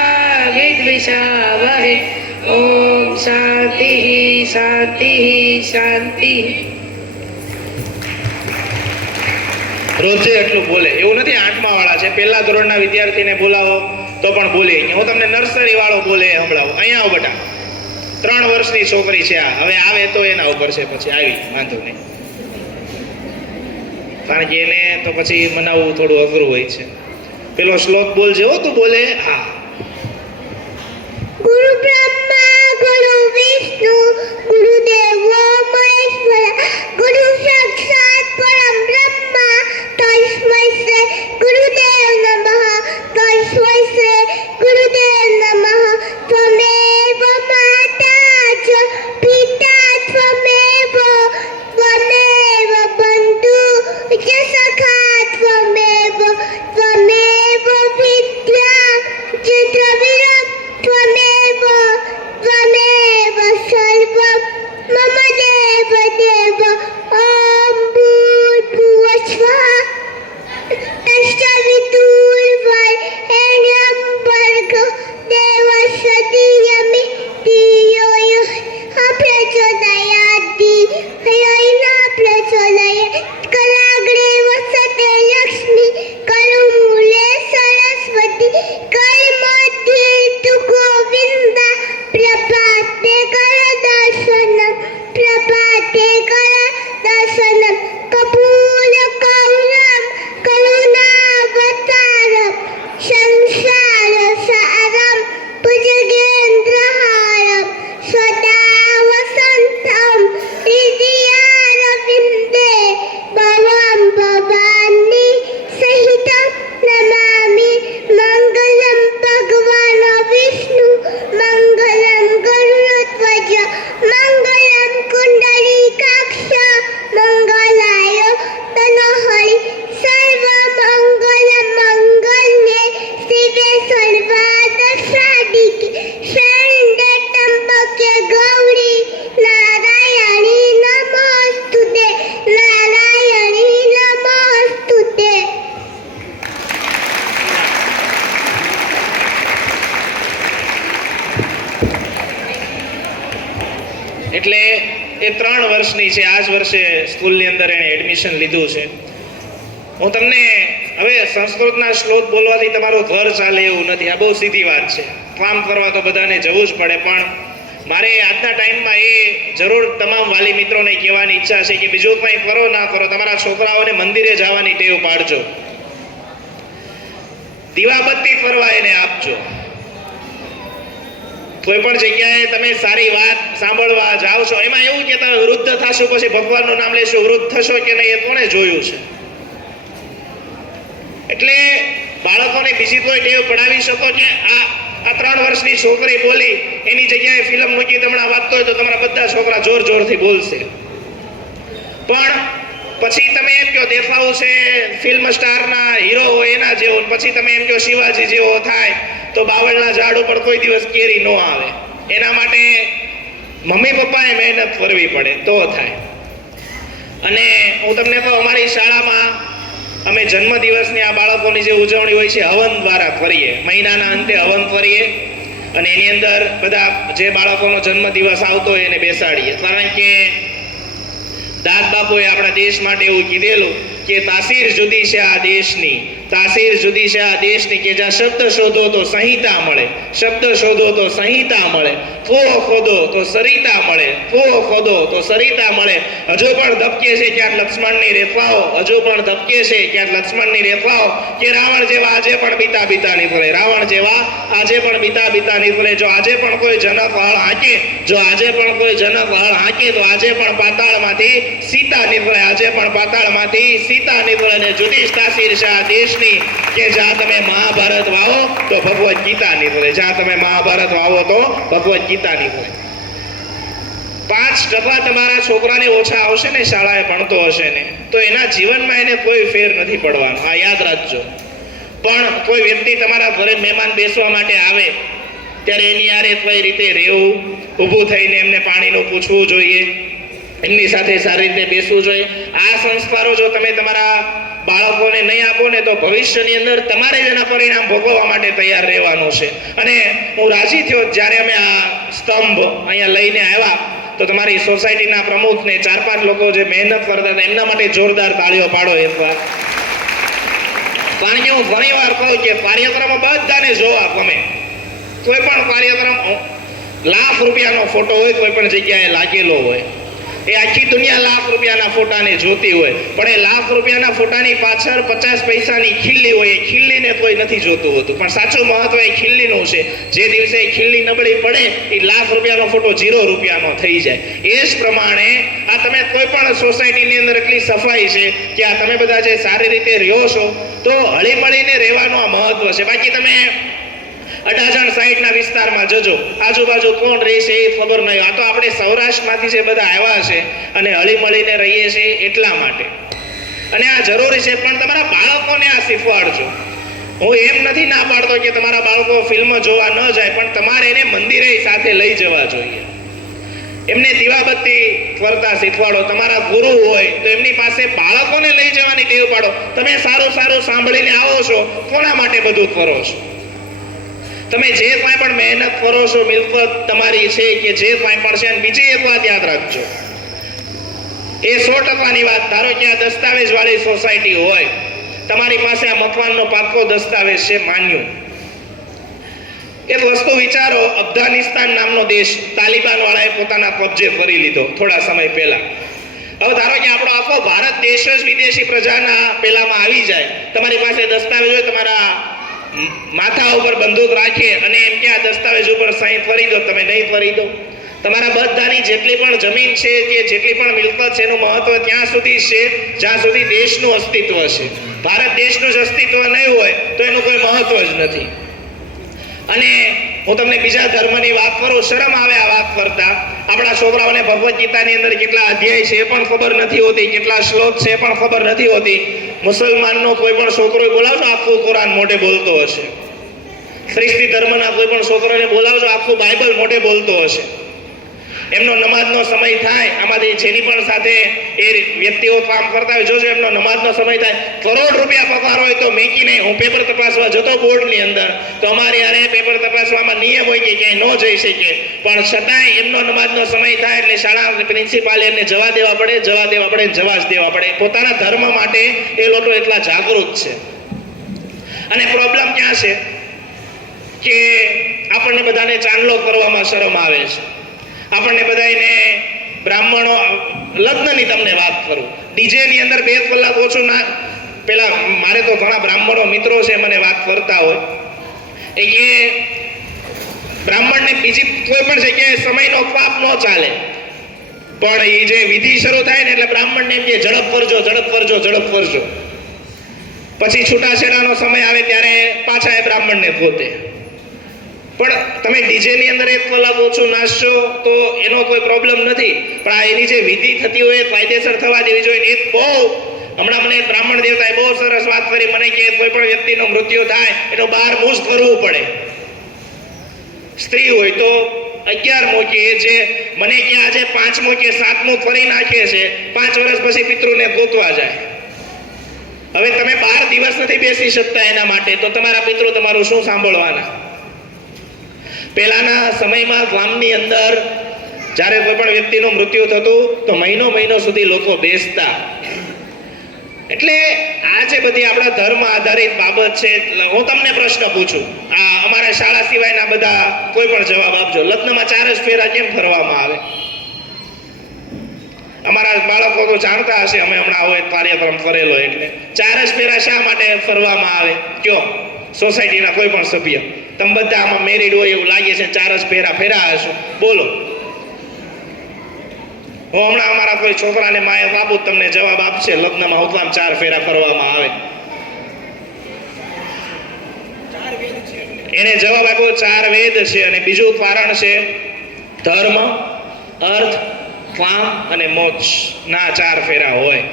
विद्विष शावहे ओम शांति शांति शांति। રોજે એટલું બોલે એવું નથી. 8મા વાળા છે, પહેલા ધોરણના વિદ્યાર્થીને બોલાવો તો પણ બોલે. હું તમને નર્સરી વાળો બોલે સંભળાવું. અહીંયા આવો બેટા. 3 વર્ષની છોકરી છે આ. હવે આવે તો એના ઉપર છે, પછી આવી વાંધો નહીં, કારણ કે એને તો પછી મનાવવું થોડું અઘરું હોય છે. પેલો શ્લોક બોલજે હો, તું બોલે. હા. ગુરુ બ્રહ્મા ગુરુ વિષ્ણુ ગુરુદેવો મહેશ્વર ગુરુ સાક્ષાત પરમ બ્રહ્મા તસ્મૈ શ્રી ગુરુદેવ નમઃ તસ્મૈ શ્રી ગુરુદેવ નમઃ ત્વમેવ માતા ચ પિતા ત્વમેવ ત્વમેવ બંધુ ચ સખા ત્વમેવ ત્વમેવ વિદ્યા ચ દ્રવિણમ त्वमेव त्वमेव सर्वं मम देव देव ॐ भूर्भुवस्वः तत्सवितुर्वरेण्यं भर्गो देवस्य धीमहि धियो यो न प्रचोदयात् कराग्रे वसते लक्ष्मी करमूले सरस्वती करमध्ये तु गोविन्द प्रभाते कर दर्शनम् कपूल कौरम करुणावतारम संसार सारम भुजगेन्द्रहारम सदा वसन्तं हृदयारविन्दे भवं भवानी सहितं नमामि मंगलम भगवान विष्णु मंगलम गरुड़ध्वज मंगलम कुंडलीकाक्ष मंगलाय तनोहरि सर्व मंगल मंगल्ये शिवे सर्वार्थ साधिके शरण्ये त्र्यंबके गौरी नारायणी नमोस्तुते नारायणी नमोस्तुते। એટલે એ 3 વર્ષની છે. આ જ વર્ષે સ્કૂલની અંદર એણે એડમિશન લીધું છે. હું તમને હવે સંસ્કૃતના શ્લોક બોલવાથી તમારું ઘર ચાલે એવું નથી. આ બહુ સીધી વાત છે. કામ કરવા તો બધાને જવું જ પડે, પણ મારે આજના ટાઈમમાં એ જરૂર તમામ વાલી મિત્રોને કહેવાની ઈચ્છા છે કે બીજું કંઈ કરો ના કરો, તમારા છોકરાઓને મંદિરે જવાની ટેવ પાડજો. દીવાબત્તી કરવા એને આપજો. કોઈ પણ જગ્યાએ તમે સારી વાત સાંભળવા જાઓ છો, એમાં એવું કે તમે વૃદ્ધ થશો પછી ભગવાનનું નામ લેશો, વૃદ્ધ થશો કે નહીં એ કોણે જોયું છે. એટલે બાળકોને બીજી કોઈ ટેવ પડાવી શકો કે આ 3 વર્ષની છોકરી બોલી એની જગ્યાએ ફિલ્મ મૂકી હમણાં વાંચતો હોય તો તમારા બધા છોકરા જોર જોરથી બોલશે. પણ પછી તમે એમ કહો દેખાવ છે ફિલ્મ સ્ટારના હીરો હોય એના જેવો, પછી તમે એમ કહો શિવાજી જેવો થાય તો બાવળના ઝાડ ઉપર કોઈ દિવસ કેરી ન આવે. એના માટે મમ્મી પપ્પાએ મહેનત કરવી પડે તો થાય. અને હું તમને કહું, અમારી શાળામાં અમે જન્મદિવસની આ બાળકોની જે ઉજવણી હોય છે હવન દ્વારા કરીએ. મહિનાના અંતે હવન કરીએ અને એની અંદર બધા જે બાળકોનો જન્મદિવસ આવતો હોય એને બેસાડીએ. કારણ કે દાદ બાપુએ આપણા દેશ માટે એવું કીધેલું કે તાસીર જુદી છે આ દેશની, તાસીર જુદી છે આ દેશની કે જ્યાં શબ્દ શોધો તો સંહિતા મળે, શબ્દ શોધો તો સંહિતા મળે, કૂવો ખોદો તો સરિતા મળે, કૂવો ખોદો તો સરિતા મળે. હજુ પણ ધબકે છે ક્યાંક લક્ષ્મણની રેખાઓ, હજુ પણ ધબકે છે ક્યાંક લક્ષ્મણની રેખાઓ કે રાવણ જેવા આજે પણ બીતા બીતા નીકળે, રાવણ જેવા આજે પણ બીતા બીતા નીકળે. જો આજે પણ કોઈ જનક હળ હાંકે, જો આજે પણ કોઈ જનક હળ હાંકે તો આજે પણ પાતાળમાંથી સીતા નીકળે, આજે પણ પાતાળમાંથી સીતા નીકળે. ને જુદી તાસીર છે આ દેશની કે જ્યાં તમે મહાભારત વાવો તો ભગવદ ગીતા નીકળે, જ્યાં તમે મહાભારત વાવો તો ભગવદ ગીતા નીકળે. 5% તમારા છોકરાને ઓછા આવશે ને શાળાએ ભણતો હશે ને તો એના જીવનમાં એને કોઈ ફેર નથી પડવાનો, આ યાદ રાખજો. પણ કોઈ વ્યક્તિ તમારા ઘરે મહેમાન બેસવા માટે આવે ત્યારે એની યારે કઈ રીતે રહેવું, ઊભું થઈને એમને પાણીનું પૂછવું જોઈએ, એમની સાથે સારી રીતે બેસવું જોઈએ. આ સંસ્કારો જો તમે તમારા બાળકોને નહીં આપો ને તો ભવિષ્યની અંદર તમારે જ એના પરિણામ ભોગવવા માટે તૈયાર રહેવાનું છે. અને હું રાજી થયો જ્યારે અમે આ સ્તંભ અહીંયા લઈને આવ્યા તો તમારી સોસાયટીના પ્રમુખને 4-5 લોકો જે મહેનત કરતા હતા એમના માટે જોરદાર તાળીઓ પાડો એકવાર. કારણ કે હું ઘણી વાર કહું કે કાર્યક્રમો બધાને જોવા ગમે. કોઈ પણ કાર્યક્રમ લાખ રૂપિયાનો ફોટો હોય કોઈ પણ જગ્યાએ લાગેલો હોય, એ આખી દુનિયા લાખ રૂપિયાના ફોટાને જોતી હોય, પણ એ લાખ રૂપિયાના ફોટાની પાછળ 50 પૈસાની ખીલ્લી હોય, એ ખીલ્લીને કોઈ નથી જોતું હોતું. પણ સાચું મહત્વ એ ખીલ્લીનું છે. જે દિવસે એ ખીલ્લી નબળી પડે એ લાખ રૂપિયાનો ફોટો 0 રૂપિયાનો થઈ જાય. એ જ પ્રમાણે આ તમે કોઈ પણ સોસાયટીની અંદર એટલી સફાઈ છે કે આ તમે બધા જે સારી રીતે રહ્યો છો તો હળીમળીને રહેવાનું આ મહત્વ છે. બાકી તમે અડાજણ સાઈડના વિસ્તારમાં જજો, આજુબાજુ કોણ રહે છે એ ખબર નહીં. આ તો આપણે સૌરાષ્ટ્રમાંથી જે બધા આવ્યા છે અને હળીમળીને રહીએ છીએ એટલા માટે. અને આ જરૂરી છે, પણ તમારા બાળકોને આ શીખવાડજો. હું એમ નથી ના પાડતો કે તમારા બાળકો ફિલ્મ જોવા ન જાય, પણ તમારે એને મંદિરે સાથે લઈ જવા જોઈએ. એમને દીવાબત્તી કરતા શીખવાડો. તમારા ગુરુ હોય તો એમની પાસે બાળકોને લઈ જવાની ટેવ પાડો. તમે સારું સારું સાંભળીને આવો છો, કોના માટે બધું કરો છો? તમે જે કાંઈ પણ મહેનત કરો છો, મિલકત તમારી છે કે જે કાંઈ પણ છે. અને બીજી એક વાત યાદ રાખજો, એ 100%ની વાત. ધારો કે આ દસ્તાવેજવાળી સોસાયટી હોય, તમારી પાસે આ મકાનનો પાક્કો દસ્તાવેજ છે, માન્યું. એક વસ્તુ વિચારો, અફઘાનિસ્તાન નામનો દેશ તાલિબાન વાળાએ પોતાના કબજે કરી લીધો થોડા સમય પહેલા. હવે ધારો કે આપણો આખો ભારત દેશ જ વિદેશી પ્રજાના પેલામાં આવી જાય, તમારી પાસે દસ્તાવેજ હોય, તમારા માથા ઉપર બંદૂક રાખે અને એમ કે આ દસ્તાવેજ ઉપર સહી કરી દો, તમે નહીં કરી દો. તમારા બધાની જેટલી પણ જમીન છે કે જેટલી પણ મિલકત છે એનું મહત્વ ત્યાં સુધી છે જ્યાં સુધી દેશનું અસ્તિત્વ છે. ભારત દેશનું જ અસ્તિત્વ નહીં હોય તો એનું કોઈ મહત્વ જ નથી. અને હું તમને બીજા ધર્મની વાત કરું, શરમ આવે આ વાત કરતા. આપણા છોકરાઓને ભગવદ્ ગીતાની અંદર કેટલા અધ્યાય છે એ પણ ખબર નથી હોતી, કેટલા શ્લોક છે એ પણ ખબર નથી હોતી. મુસલમાનનો કોઈ પણ છોકરો બોલાવજો, આખું કુરાન મોઢે બોલતો હશે. ખ્રિસ્તી ધર્મના કોઈ પણ છોકરોને બોલાવજો, આખું બાઇબલ મોઢે બોલતો હશે. એમનો નમાજનો સમય થાય, આમાંથી જેની પણ સાથે એ વ્યક્તિઓ કામ કરતા હોય, જોજો એમનો નમાજનો સમય થાય, કરોડ રૂપિયા પગાર હોય તો મેકીને હું પેપર તપાસવા જતો બોર્ડની અંદર, તો અમારે યારે પેપર તપાસવામાં નિયમ હોય કે ક્યાંય ન જઈ શકે, પણ છતાંય એમનો નમાજનો સમય થાય એટલે શાળા પ્રિન્સિપાલે એમને જવા દેવા પડે, જવા જ દેવા પડે. પોતાના ધર્મ માટે એ લોકો એટલા જાગૃત છે. અને પ્રોબ્લેમ ક્યાં છે કે આપણને બધાને ચાંદલો કરવામાં શરમ આવે છે. આપણને બધાને બ્રાહ્મણો લગ્નની તમને વાત કરું, ડીજેની અંદર 2 કલાક ઓછું ના, પેલા મારે તો ઘણા બ્રાહ્મણો મિત્રો છે મને વાત કરતા હોય એ કે બ્રાહ્મણને બીજી કોઈ પણ જગ્યાએ સમયનો પાપ ન ચાલે, પણ એ જે વિધિ શરૂ થાય ને એટલે બ્રાહ્મણને એમ કે ઝડપ કરજો. પછી છૂટાછેડાનો સમય આવે ત્યારે પાછા એ બ્રાહ્મણને ગોતે. પણ તમે ડીજેની અંદર 1 કલાક ઓછું નાચશો તો એનો કોઈ પ્રોબ્લેમ નથી, પણ આ એની જે વિધિ થતી હોય એ કાયદેસર થવા દેવી જોઈએ. એક બહુ હમણાં મને બ્રાહ્મણ દેવતાએ બહુ સરસ વાત કરી, મને કે કોઈ પણ વ્યક્તિનું મૃત્યુ થાય એનું 12 મૂજ કરવું પડે. સ્ત્રી હોય તો 11 મૂકે, જે મને કે આજે 5મો કે 7મું કરી નાખે છે, 5 વર્ષ પછી પિતૃને ગોતવા જાય. હવે તમે 12 દિવસ નથી બેસી શકતા એના માટે, તો તમારા પિતૃ તમારું શું સાંભળવાના? પહેલાના સમયમાં ગામની અંદર જ્યારે કોઈ પણ વ્યક્તિનું મૃત્યુ થતું તો મહિનો સુધી લોકો બેસતા. એટલે આ જે બધી આપણા ધર્મ આધારિત બાબત છે. હું તમને પ્રશ્ન પૂછું, આ અમારા શાળા સિવાયના બધા કોઈ પણ જવાબ આપજો. લગ્નમાં 4 જ ફેરા કેમ ફરવામાં આવે? અમારા બાળકો તો જાણતા હશે, અમે હમણાં આવો એક કાર્યક્રમ કરેલો, એટલે 4 જ ફેરા શા માટે ફરવામાં આવે કયો? સોસાયટીના કોઈ પણ સભ્ય, તમે બધા આમાં મેરિડ હોય એવું લાગે છે, 4 જ ફેરા હશો, બોલો. હું હમણાં અમારા કોઈ છોકરાને માએ બાપુ તમને જવાબ આપશે, લગ્નમાં હુકમ 4 ફેરા ફરવામાં આવે? એને જવાબ આપ્યો 4 વેદ છે, અને બીજું કારણ છે ધર્મ, અર્થ, કામ અને મોક્ષ ના 4 ફેરા હોય.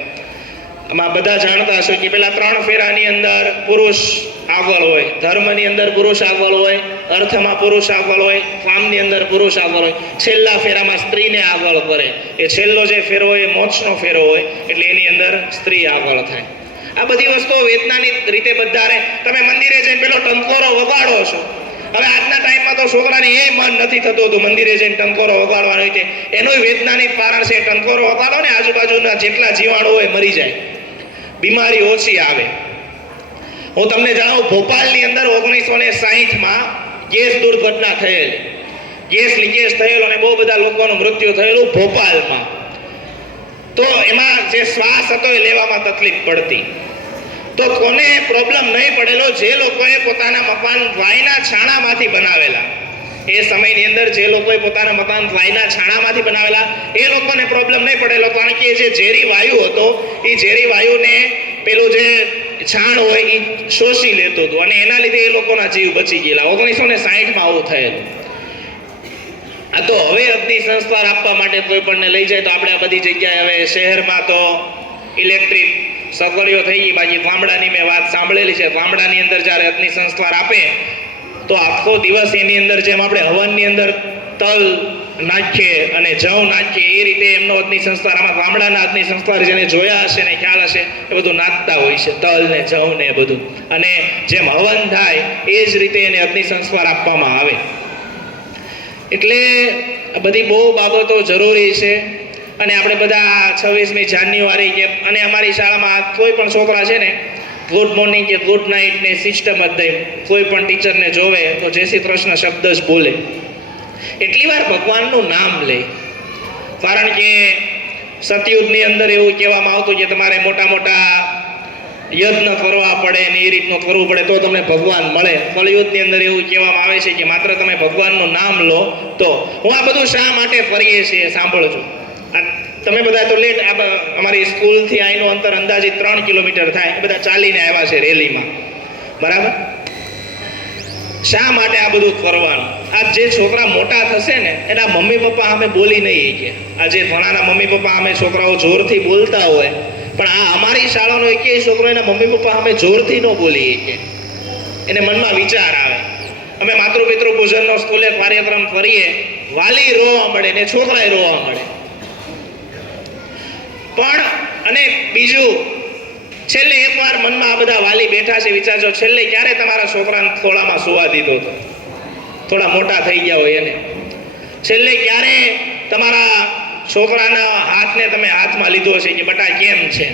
આમાં બધા જાણતા હશો કે પેલા 3 ફેરાની અંદર પુરુષ આગળ હોય, ધર્મની અંદર પુરુષ આગળ હોય, અર્થમાં પુરુષ આગળ હોય, કામની અંદર પુરુષ આગળ હોય, છેલ્લા ફેરામાં સ્ત્રીને આગળ કરે. એ છેલ્લો જે ફેરો હોય એ મોક્ષનો ફેરો હોય, એટલે એની અંદર સ્ત્રી આગળ થાય. આ બધી વસ્તુઓ વૈજ્ઞાનિક રીતે બધાને તમે મંદિરે જઈને પેલો ટંકોરો વગાડો છો. હવે આજના ટાઈમમાં તો છોકરાને એ મન નથી થતું હતું મંદિરે જઈને ટંકોરો વગાડવાનો છે. એનું વૈજ્ઞાનિક કારણ છે ટંકોરો વગાડો ને આજુબાજુના જેટલા જીવાણુ હોય મરી જાય, બીમારી ઓછી આવે. હું તમને જણાવું, ભોપાલની અંદર 1960માં ગેસ દુર્ઘટના થયેલી, ગેસ લીકેજ થયેલો અને બહુ બધા લોકોનું મૃત્યુ થયેલું ભોપાલમાં. તો એમાં જે શ્વાસ હતો એ લેવામાં તકલીફ પડતી. તો કોને પ્રોબ્લેમ નહીં પડેલો? જે લોકોએ પોતાના મકાન વાયના છાણામાંથી બનાવેલા, એ સમયની અંદર જે લોકોએ પોતાના મકાન વાયના છાણામાંથી બનાવેલા એ લોકોને પ્રોબ્લેમ નહીં પડેલો, કારણ કે જે ઝેરી વાયુ હતો એ ઝેરી વાયુને પેલું જે છાણ હોય એ શોષી લેતું હતું અને એના લીધે એ લોકોના જીવ બચી ગયેલા. 1960માં આવું થયેલું. આ તો હવે અગ્નિ સંસ્કાર આપવા માટે કોઈ પણને લઈ જાય તો આપણે આ બધી જગ્યાએ હવે શહેરમાં તો ઇલેક્ટ્રિક સગવડીઓ થઈ ગઈ. બાકી ગામડાની મેં વાત સાંભળેલી છે, ગામડાની અંદર જ્યારે અગ્નિ સંસ્કાર આપે તો આખો દિવસ એની અંદર જેમ આપણે હવનની અંદર તલ નાખીએ અને જવ નાખીએ એ રીતે એમનો અગ્નિ સંસ્કાર, આમાં ગામડાના અગ્નિ સંસ્કાર જેને જોયા હશે ને ખ્યાલ હશે એ બધું નાખતા હોય છે, તલ ને જવ ને એ બધું. અને જેમ હવન થાય એ જ રીતે એને અગ્નિ સંસ્કાર આપવામાં આવે. એટલે આ બધી બહુ બાબતો જરૂરી છે. અને આપણે બધા 26મી જાન્યુઆરી કે અને અમારી શાળામાં કોઈ પણ છોકરા છે ને ગુડ મોર્નિંગ કે ગુડ નાઇટ ને સિસ્ટમ જ દે, કોઈ પણ ટીચરને જોવે તો જય શ્રી કૃષ્ણ શબ્દ જ બોલે. એટલી વાર ભગવાનનું નામ લે. કારણ કે સતયુગની અંદર એવું કહેવામાં આવતું કે તમારે મોટા મોટા યજ્ઞ કરવા પડે ને એ રીતનું કરવું પડે તો તમને ભગવાન મળે. કળયુગની અંદર એવું કહેવામાં આવે છે કે માત્ર તમે ભગવાનનું નામ લો તો. હું આ બધું શા માટે કરીએ છીએ સાંભળજો. તમે બધા તો લેટ, અમારી સ્કૂલથી અહીંનું અંતર અંદાજિત 3 કિલોમીટર થાય, બધા ચાલીને આવ્યા છે રેલીમાં, બરાબર? શા માટે આ બધું કરવાનું? આ જે છોકરા મોટા થશે ને એના મમ્મી પપ્પા અમે બોલી નહીં કે આજે ઘણાના મમ્મી પપ્પા અમે છોકરાઓ જોરથી બોલતા હોય, પણ આ અમારી શાળાનો એક છોકરો એના મમ્મી પપ્પા અમે જોરથી ન બોલીએ કે એને મનમાં વિચાર આવે. અમે માતૃપિતૃ પૂજનનો સ્કૂલે કાર્યક્રમ કરીએ, વાલી રોવા મળે ને છોકરાએ રોવા મળે. પણ અને બીજું, છેલ્લે એકવાર મનમાં આ બધા વાલી બેઠા છે, વિચારજો છેલ્લે ક્યારે તમારા છોકરાને ખોળામાં સુવા દીધો હતો? થોડા મોટા થઈ ગયા હોય એને. છેલ્લે ક્યારે તમારા છોકરાના હાથને તમે હાથમાં લીધો છે કે બટા કેમ છે,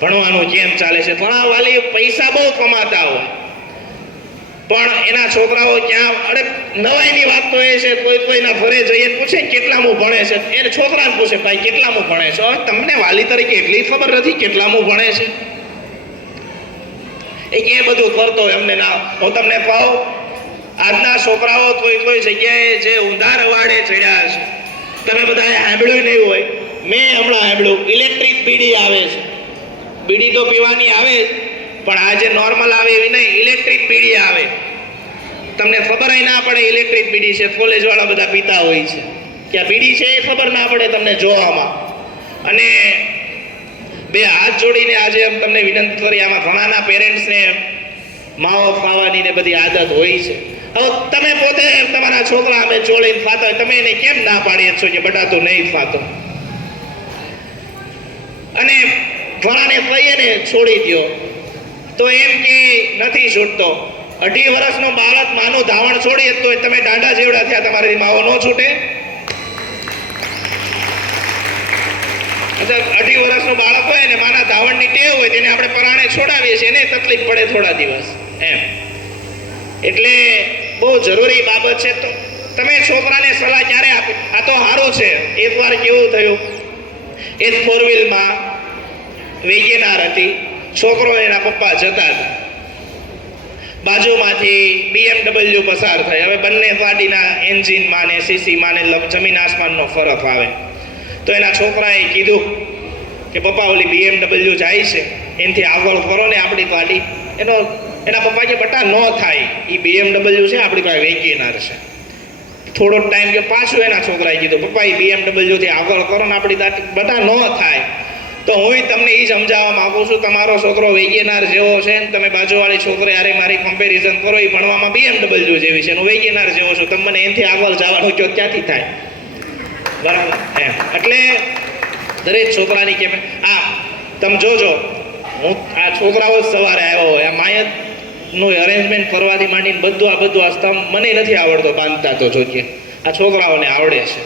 ભણવાનું કેમ ચાલે છે? ઘણા વાલી પૈસા બહુ કમાતા હોય પણ એના છોકરાઓ ક્યાં, અરે નવાઈની વાત તો એ છે, કોઈના ઘરે જઈએ પૂછે કેટલામું ભણે છે, એને છોકરાને પૂછે ભાઈ કેટલામું ભણે છે. હવે તમને વાલી તરીકે એટલી ખબર નથી કેટલામું ભણે છે? એ બધું કરતો એમને ના. હું તમને કહું, આજના છોકરાઓ કોઈ જગ્યાએ જે ઊંધા રવાડે ચડ્યા છે, તમે બધાએ સાંભળ્યું નહીં હોય, મેં હમણાં સાંભળ્યું ઇલેક્ટ્રિક બીડી આવે છે. બીડી તો પીવાની આવે જ, પણ આજે નોર્મલ આવે એવી નહીં, ઇલેક્ટ્રિક બીડી આવે. તમને ખબર ના પડે ઇલેક્ટ્રિક બીડી છે, કોલેજવાળા બધા પીતા હોય છે કે આ બીડી છે એ ખબર ના પડે તમને જોવામાં. અને બે હાથ જોડીને આજે તમને વિનંતી કરી, આમાં ઘણાના પેરેન્ટ્સને માવો ખાવાની ને બધી આદત હોય છે. હવે તમે પોતે તમારા છોકરા અમે ચોળીને ખાતા હોય, તમે એને કેમ ના પાડીએ છો કે બટા તું નહીં ખાતો? અને ઘણાને કહીએ ને છોડી દો તો એમ કે નથી છૂટતો. 2.5 વર્ષનો બાળક માનું ધાવણ છોડી તો તમે દાંડા જેવડા થયા, તમારી માવો ન છૂટે? 2.5 વર્ષનું બાળક હોય ને માના ધાવણની ટેવ હોય તેને આપણે પરાણે છોડાવીએ છીએ, એને તકલીફ પડે થોડા દિવસ એમ. એટલે બહુ જરૂરી બાબત છે. તો તમે છોકરાને સલાહ ક્યારે આપી? આ તો સારું છે. એકવાર કેવું થયું, એક 4-વ્હીલમાં વેગેનાર હતી, છોકરો એના પપ્પા જતા હતા, બાજુમાંથી BMW પસાર થઈ. હવે બંને ગાડીના એન્જિનમાં ને સીસીમાં ને જમીન આસમાનનો ફરક આવે. તો એના છોકરાએ કીધું કે પપ્પા ઓલી BMW જાય છે એનાથી આગળ કરો ને આપણી ગાડી. એના પપ્પા કે બટા ન થાય, એ BMW છે આપણી પાસે વેગેનાર છે. થોડો ટાઈમ ગયો, પાછું એના છોકરાએ કીધું પપ્પા એ BMW થી આગળ કરો ને આપણી ગાડી. બટા ન થાય. તો હું તમને એ સમજાવવા માંગુ છું, તમારો છોકરો વેગેનાર જેવો છે ને તમે બાજુવાળી છોકરી અરે મારી કમ્પેરિઝન કરો, એ ભણવામાં BMW જેવી છે, હું વેગેનાર જેવો છું, તમે મને એનાથી આગળ જવાનું કહો ક્યાંથી થાય? બરાબર એમ. એટલે દરેક છોકરાની કેમ તમે જોજો હું આ છોકરાઓ જ સવારે આવ્યો હોય આ માયતનું અરેન્જમેન્ટ કરવાથી માંડીને બધું આ સ્તંભ મને નથી આવડતો બાંધતા, તો જોઈએ આ છોકરાઓને આવડે છે.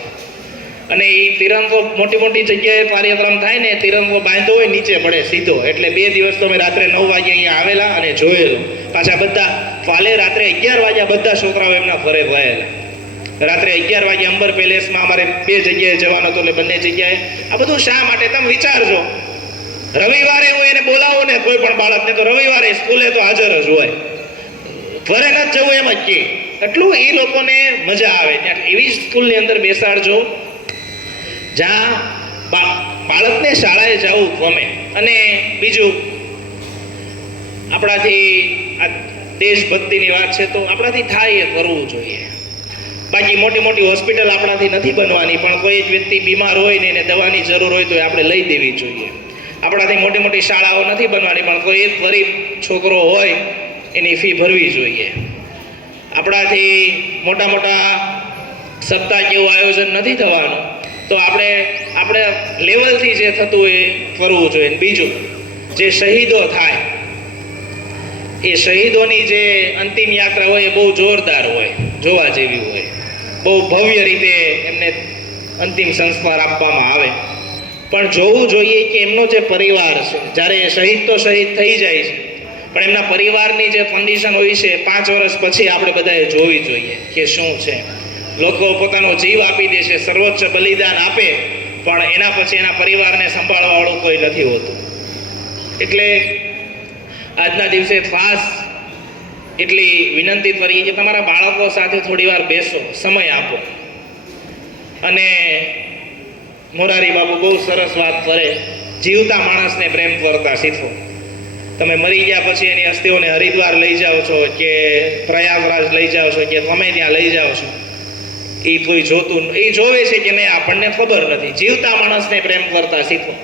અને એ તિરંગો મોટી મોટી જગ્યાએ કાર્યક્રમ થાય ને, તિરંગો બાંધ્યો હોય નીચે પડે સીધો. એટલે 2 દિવસ તો અમે રાત્રે 9 વાગે અહીંયા આવેલા અને જોયેલું. પાછા બધા ફાલે રાત્રે 11 વાગ્યા બધા છોકરાઓ એમના ઘરે ગયેલા. રાત્રે 11 વાગે અંબર પેલેસમાં અમારે 2 જગ્યાએ જવાનું હતું, એટલે બંને જગ્યાએ. આ બધું શા માટે તમે વિચારજો. રવિવારે હું એને બોલાવો ને કોઈ પણ બાળકને, તો રવિવારે સ્કૂલે તો હાજર જ હોય, ઘરે ન જવું એમ જ કે એટલું એ લોકોને મજા આવે. ત્યાં એવી સ્કૂલની અંદર બેસાડજો જ્યાં બાળકને શાળાએ જવું ગમે. અને બીજું આપણાથી આ દેશભક્તિની વાત છે તો આપણાથી થાય એ કરવું જોઈએ. બાકી મોટી મોટી હોસ્પિટલ આપણાથી નથી બનવાની, પણ કોઈ એક વ્યક્તિ બીમાર હોય ને એને દવાની જરૂર હોય તો એ આપણે લઈ દેવી જોઈએ. આપણાથી મોટી મોટી શાળાઓ નથી બનવાની, પણ કોઈ એક ગરીબ છોકરો હોય એની ફી ભરવી જોઈએ. આપણાથી મોટા મોટા સપ્તાહ કેવું આયોજન નથી થવાનું, તો આપણે લેવલથી જે થતું હોય એ કરવું જોઈએ. બીજું જે શહીદો થાય એ શહીદોની જે અંતિમ યાત્રા હોય એ બહુ જોરદાર હોય, જોવા જેવી હોય. બહુ ભવ્ય રીતે એમને અંતિમ સંસ્કાર આપવામાં આવે. પણ જોવું જોઈએ કે એમનો જે પરિવાર છે, જ્યારે શહીદ તો શહીદ થઈ જાય છે, પણ એમના પરિવારની જે કન્ડિશન હોય છે 5 વર્ષ પછી આપણે બધાએ જોવી જોઈએ કે શું છે. લોકો પોતાનો જીવ આપી દે છે, સર્વોચ્ચ બલિદાન આપે, પણ એના પછી એના પરિવારને સંભાળવાવાળું કોઈ નથી હોતું. એટલે આજના દિવસે ખાસ એટલી વિનંતી કરીએ કે તમારા બાળકો સાથે થોડી વાર બેસો, સમય આપો. અને મોરારી બાબુ બહુ સરસ વાત કરે, જીવતા માણસને પ્રેમ કરતા શીખો. તમે મરી ગયા પછી એની અસ્થિઓને હરિદ્વાર લઈ જાઓ છો કે પ્રયાગરાજ લઈ જાઓ છો કે તમે ત્યાં લઈ જાઓ છો, એ કોઈ જોતું, એ જોવે છે કે નહીં આપણને ખબર નથી. જીવતા માણસને પ્રેમ કરતા શીખો.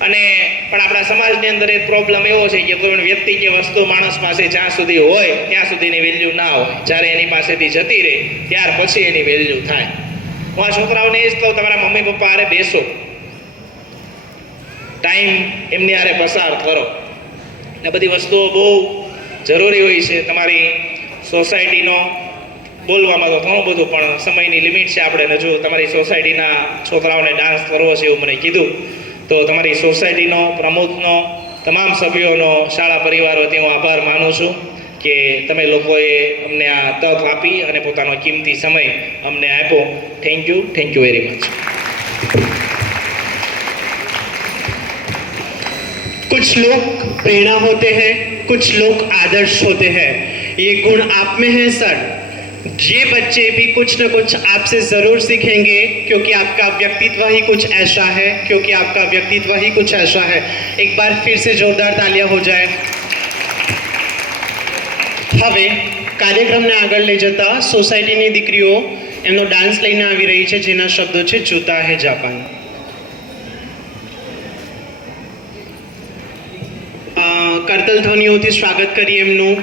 અને પણ આપણા સમાજની અંદર એક પ્રોબ્લેમ એવો છે કે કોઈ વ્યક્તિ કે વસ્તુ માણસ પાસે જ્યાં સુધી હોય ત્યાં સુધીની વેલ્યુ ના હોય, જ્યારે એની પાસેથી જતી રહે ત્યાર પછી એની વેલ્યુ થાય. હું આ છોકરાઓને એ જ કહું, તમારા મમ્મી પપ્પા હારે બેસો, ટાઈમ એમની હારે પસાર કરો. ને બધી વસ્તુઓ બહુ જરૂરી હોય છે. તમારી સોસાયટીનો બોલવામાં તો ઘણું બધું, પણ સમયની લિમિટ છે. આપણે હજુ તમારી સોસાયટીના છોકરાઓને ડાન્સ કરવો છે એવું મને કીધું, તો તમારી સોસાયટીનો, પ્રમુખનો, તમામ સભ્યોનો, શાળા પરિવાર વતી હું આભાર માનું છું કે તમે લોકોએ અમને આ તક આપી અને પોતાનો કિંમતી સમય અમને આપ્યો. Thank you very much. कुछ लोग प्रेरणा होते हैं, कुछ लोग आदर्श होते हैं. ये गुण आप में है सर. ये बच्चे भी कुछ न कुछ आपसे ज़रूर सीखेंगे, क्योंकि आपका व्यक्तित्व ही कुछ ऐसा है, क्योंकि आपका व्यक्तित्व ही कुछ ऐसा है. एक बार फिर से जोरदार तालियां हो जाए. હવે કાર્યક્રમને આગળ લઈ જતા સોસાયટીની દીકરીઓ એમનો ડાન્સ લઈને આવી રહી છે, જેના શબ્દો છે જૂતા હે જાપાન. કરતલ ધ્વનિઓથી સ્વાગત કરીએ એમનું.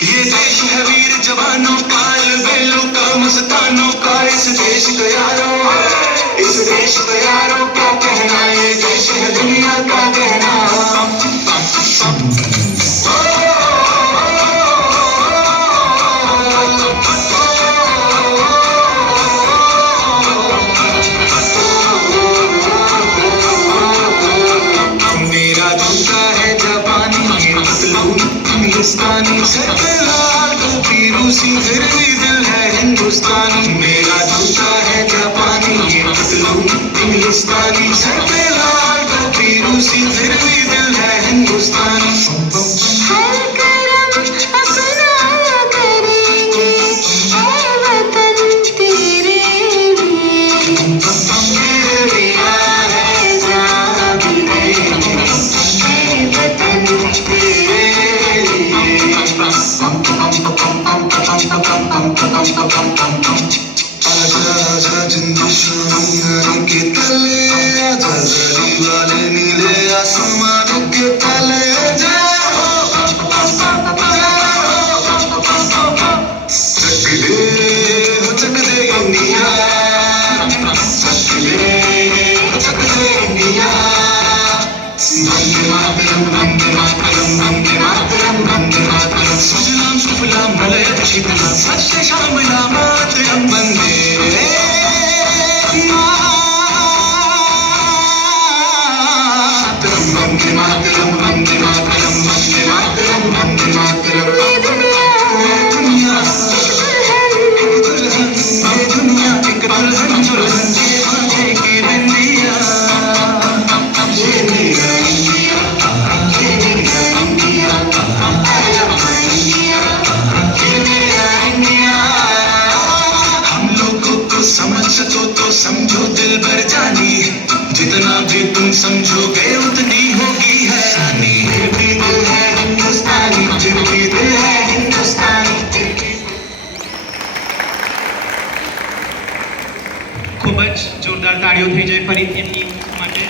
ये देश है वीर जवानों का, बेलों का, मस्तानों का. इस देश का यारों, इस देश का यारों क्या कहना, ये देश है दुनिया का कहना. मेरा जूता है जापानी, ये पतलून हिंदुस्तानी, सर पे लाल टोपी रूसी, फिर भी दिल है हिंदुस्तानी. मेरा जूता है जापानी, ये पतलून हिंदुस्तानी, सर पे लाल टोपी रूसी, फिर भी दिल है हिंदुस्तानी. हर करम अपना करेंगे, ऐ वतन तेरे लिए. मेरे बिना है जहाँ भी देंगे, ऐ वतन तेरे लिए. आजा आजा जिंदशानी के तले आजा जरी वाले नीले आसमान के तले जाओ चक दे इंडिया चक दे इंडिया वंदे मातरम वंदे मातरम वंदे मातरम वंदे मातरम सुजलाम सुफलाम मलयज शीतलाम सत्य श्यामलाम मातरम वंदे मातरम वंदे मातरम वंदे मातरम वंदे मातरम वंदे मातरम ये दुनिया एक दुल्हन दुल्हन के बाजे की बिंदिया ये मेरा इंडिया ये मेरा इंडिया आया इंडिया ये मेरा इंडिया हम लोगों को समझ सको तो समझो दिल भर जानी जितना भी तुम समझोगे उतनी होगी हैरानी फिर भी दिल है हिंदुस्तानी फिर भी दिल है हिंदुस्तानी ખૂબ જ જોરદાર તાળીઓ થઈ જાય ફરીથી એમની માટે.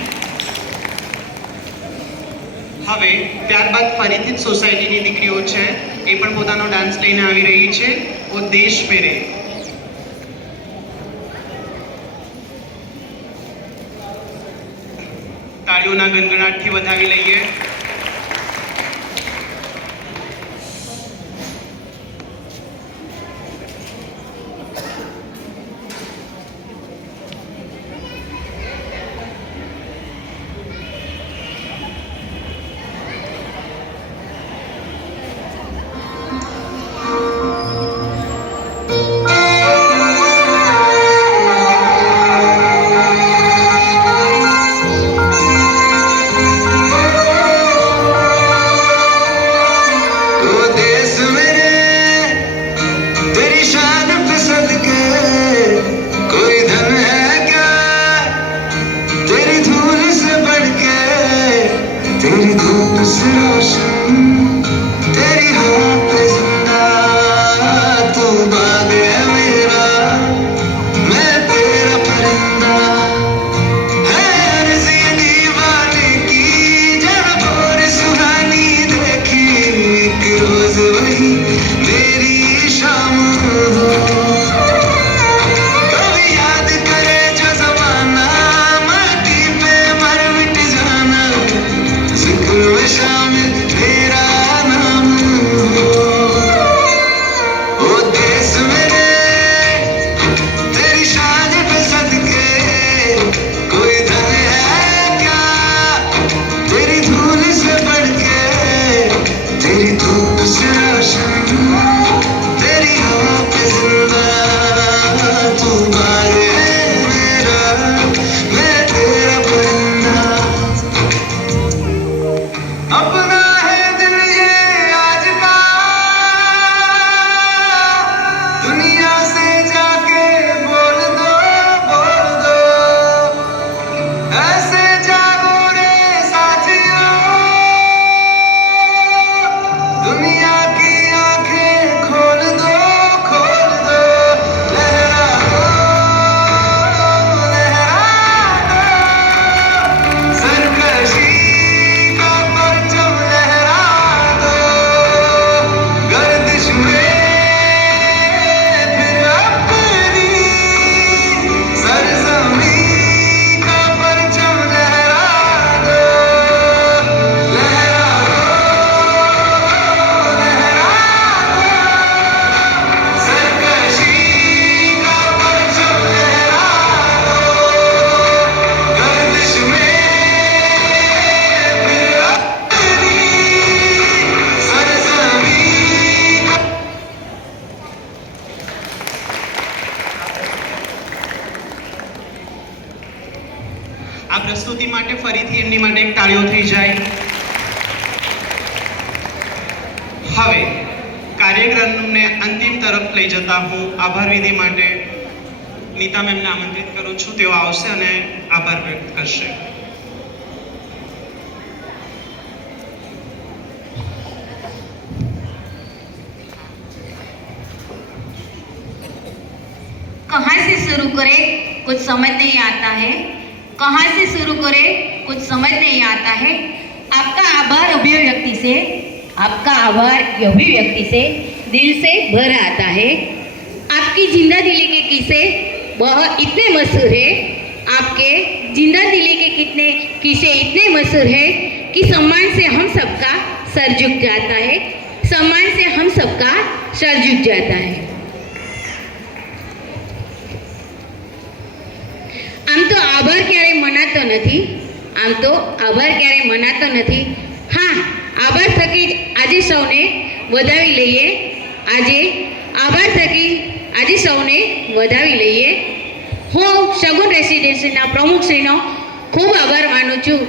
હવે ત્યારબાદ ફરીથી જ સોસાયટીની દીકરીઓ છે એ પણ પોતાનો ડાન્સ લઈને આવી રહી છે ઓ દેશ મેરે. તાળીઓના ગણગણાટથી વધાવી લઈએ. तेरी धूप से रोशन तेरी हवा पे जिंदा तू बाग है मेरा मैं तेरा परिंदा है अर्ज़ी दीवाने की जब और सुहानी देखी एक रोज वही मेरी शाम हो कभी याद करे जो जमाना माटी पे मर मिट जाना जिक्र में शामिल तेरा नाम हो ओ देश मेरे तेरी शान पे सदके कोई धन है क्या तेरी धूल से बढ़ के तेरी धूप से रोशन तेरी हवा पे जिंदा तू बाग है मेरा मैं तेरा परिंदा अपना है दिल ये आज का दुनिया से जाके बोल दो ऐसे जागो रे साथियों दुनिया की आंखें खोल दो लहरा दो सरकशी का परचम लहरा दो गर्दिश में फिर अपनी सरजमी का परचम लहरा दो सरकशी का परचम लहरा दो गर्दिश में फिर अपनी सरजमी આ પ્રસ્તુતિ માટે ફરીથી એમની માટે એક તાળીઓ થઈ જાય. હવે કાર્યક્રમને અંતિમ તરફ લઈ જતા હું આભાર વિધિ માટે નીતા મેમને આમંત્રિત કરું છું. તેઓ આવશે અને આભાર વ્યક્ત કરશે. कहाँ से शुरू करे कुछ समझ नहीं आता है, कहाँ से शुरू करे कुछ समझ नहीं आता है। आपका आभार अभिव्यक्ति से, आपका आभार अभिव्यक्ति से दिल से भर आता है। आपकी जिंदा दिली के किस्से बहुत इतने मशहूर है, आपके जिंदा दिली के कितने किस्से इतने मशहूर है कि सम्मान से हम सबका सर झुक जाता है, सम्मान से हम सबका सर झुक जाता है। આમ તો આભાર ક્યારે મનાતો નથી, આમ તો આભાર ક્યારે મનાતો નથી। હા, આભાર થકી જ આજે સૌને વધાવી લઈએ, આજે આભાર થકી આજે સૌને વધાવી લઈએ। હું સગુન રેસિડેન્સીના પ્રમુખશ્રીનો ખૂબ આભાર માનું છું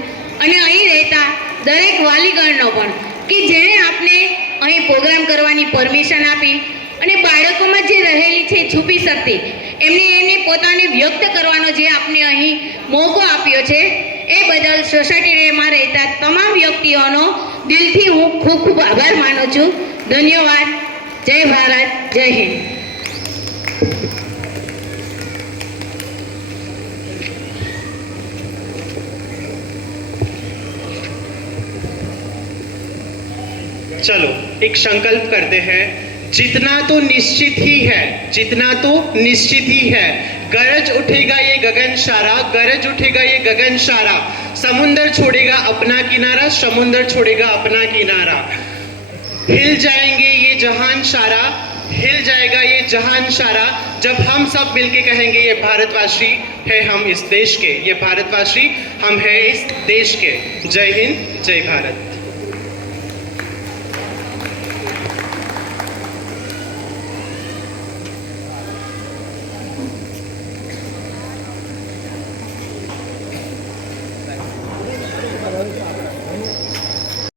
અને અહીં રહેતા દરેક વાલીગણનો પણ કે જેણે આપને અહીં પ્રોગ્રામ કરવાની પરમિશન આપી અને બાળકોમાં જે રહેલી છે છુપી શક્તિ એમને પોતાને વ્યક્ત કરવાનો જે આપને અહીં મોકો આપ્યો છે એ બદલ સોસાયટીમાં રહેતા તમામ વ્યક્તિઓનો દિલથી હું ખૂબ ખૂબ આભાર માનું છું। ધન્યવાદ। જય ભારત, જય હિન્દ। चलो एक संकल्प करते हैं, जितना तो निश्चित ही है, जितना तो निश्चित ही है। गरज उठेगा ये गगन सारा, गरज उठेगा ये गगन सारा, समुंदर छोड़ेगा अपना किनारा, समुंदर छोड़ेगा अपना किनारा। हिल जाएंगे ये जहान सारा, हिल जाएगा ये जहान सारा, जब हम सब मिलके कहेंगे ये भारतवासी है हम इस देश के, ये भारतवासी हम है इस देश के। जय हिंद, जय भारत।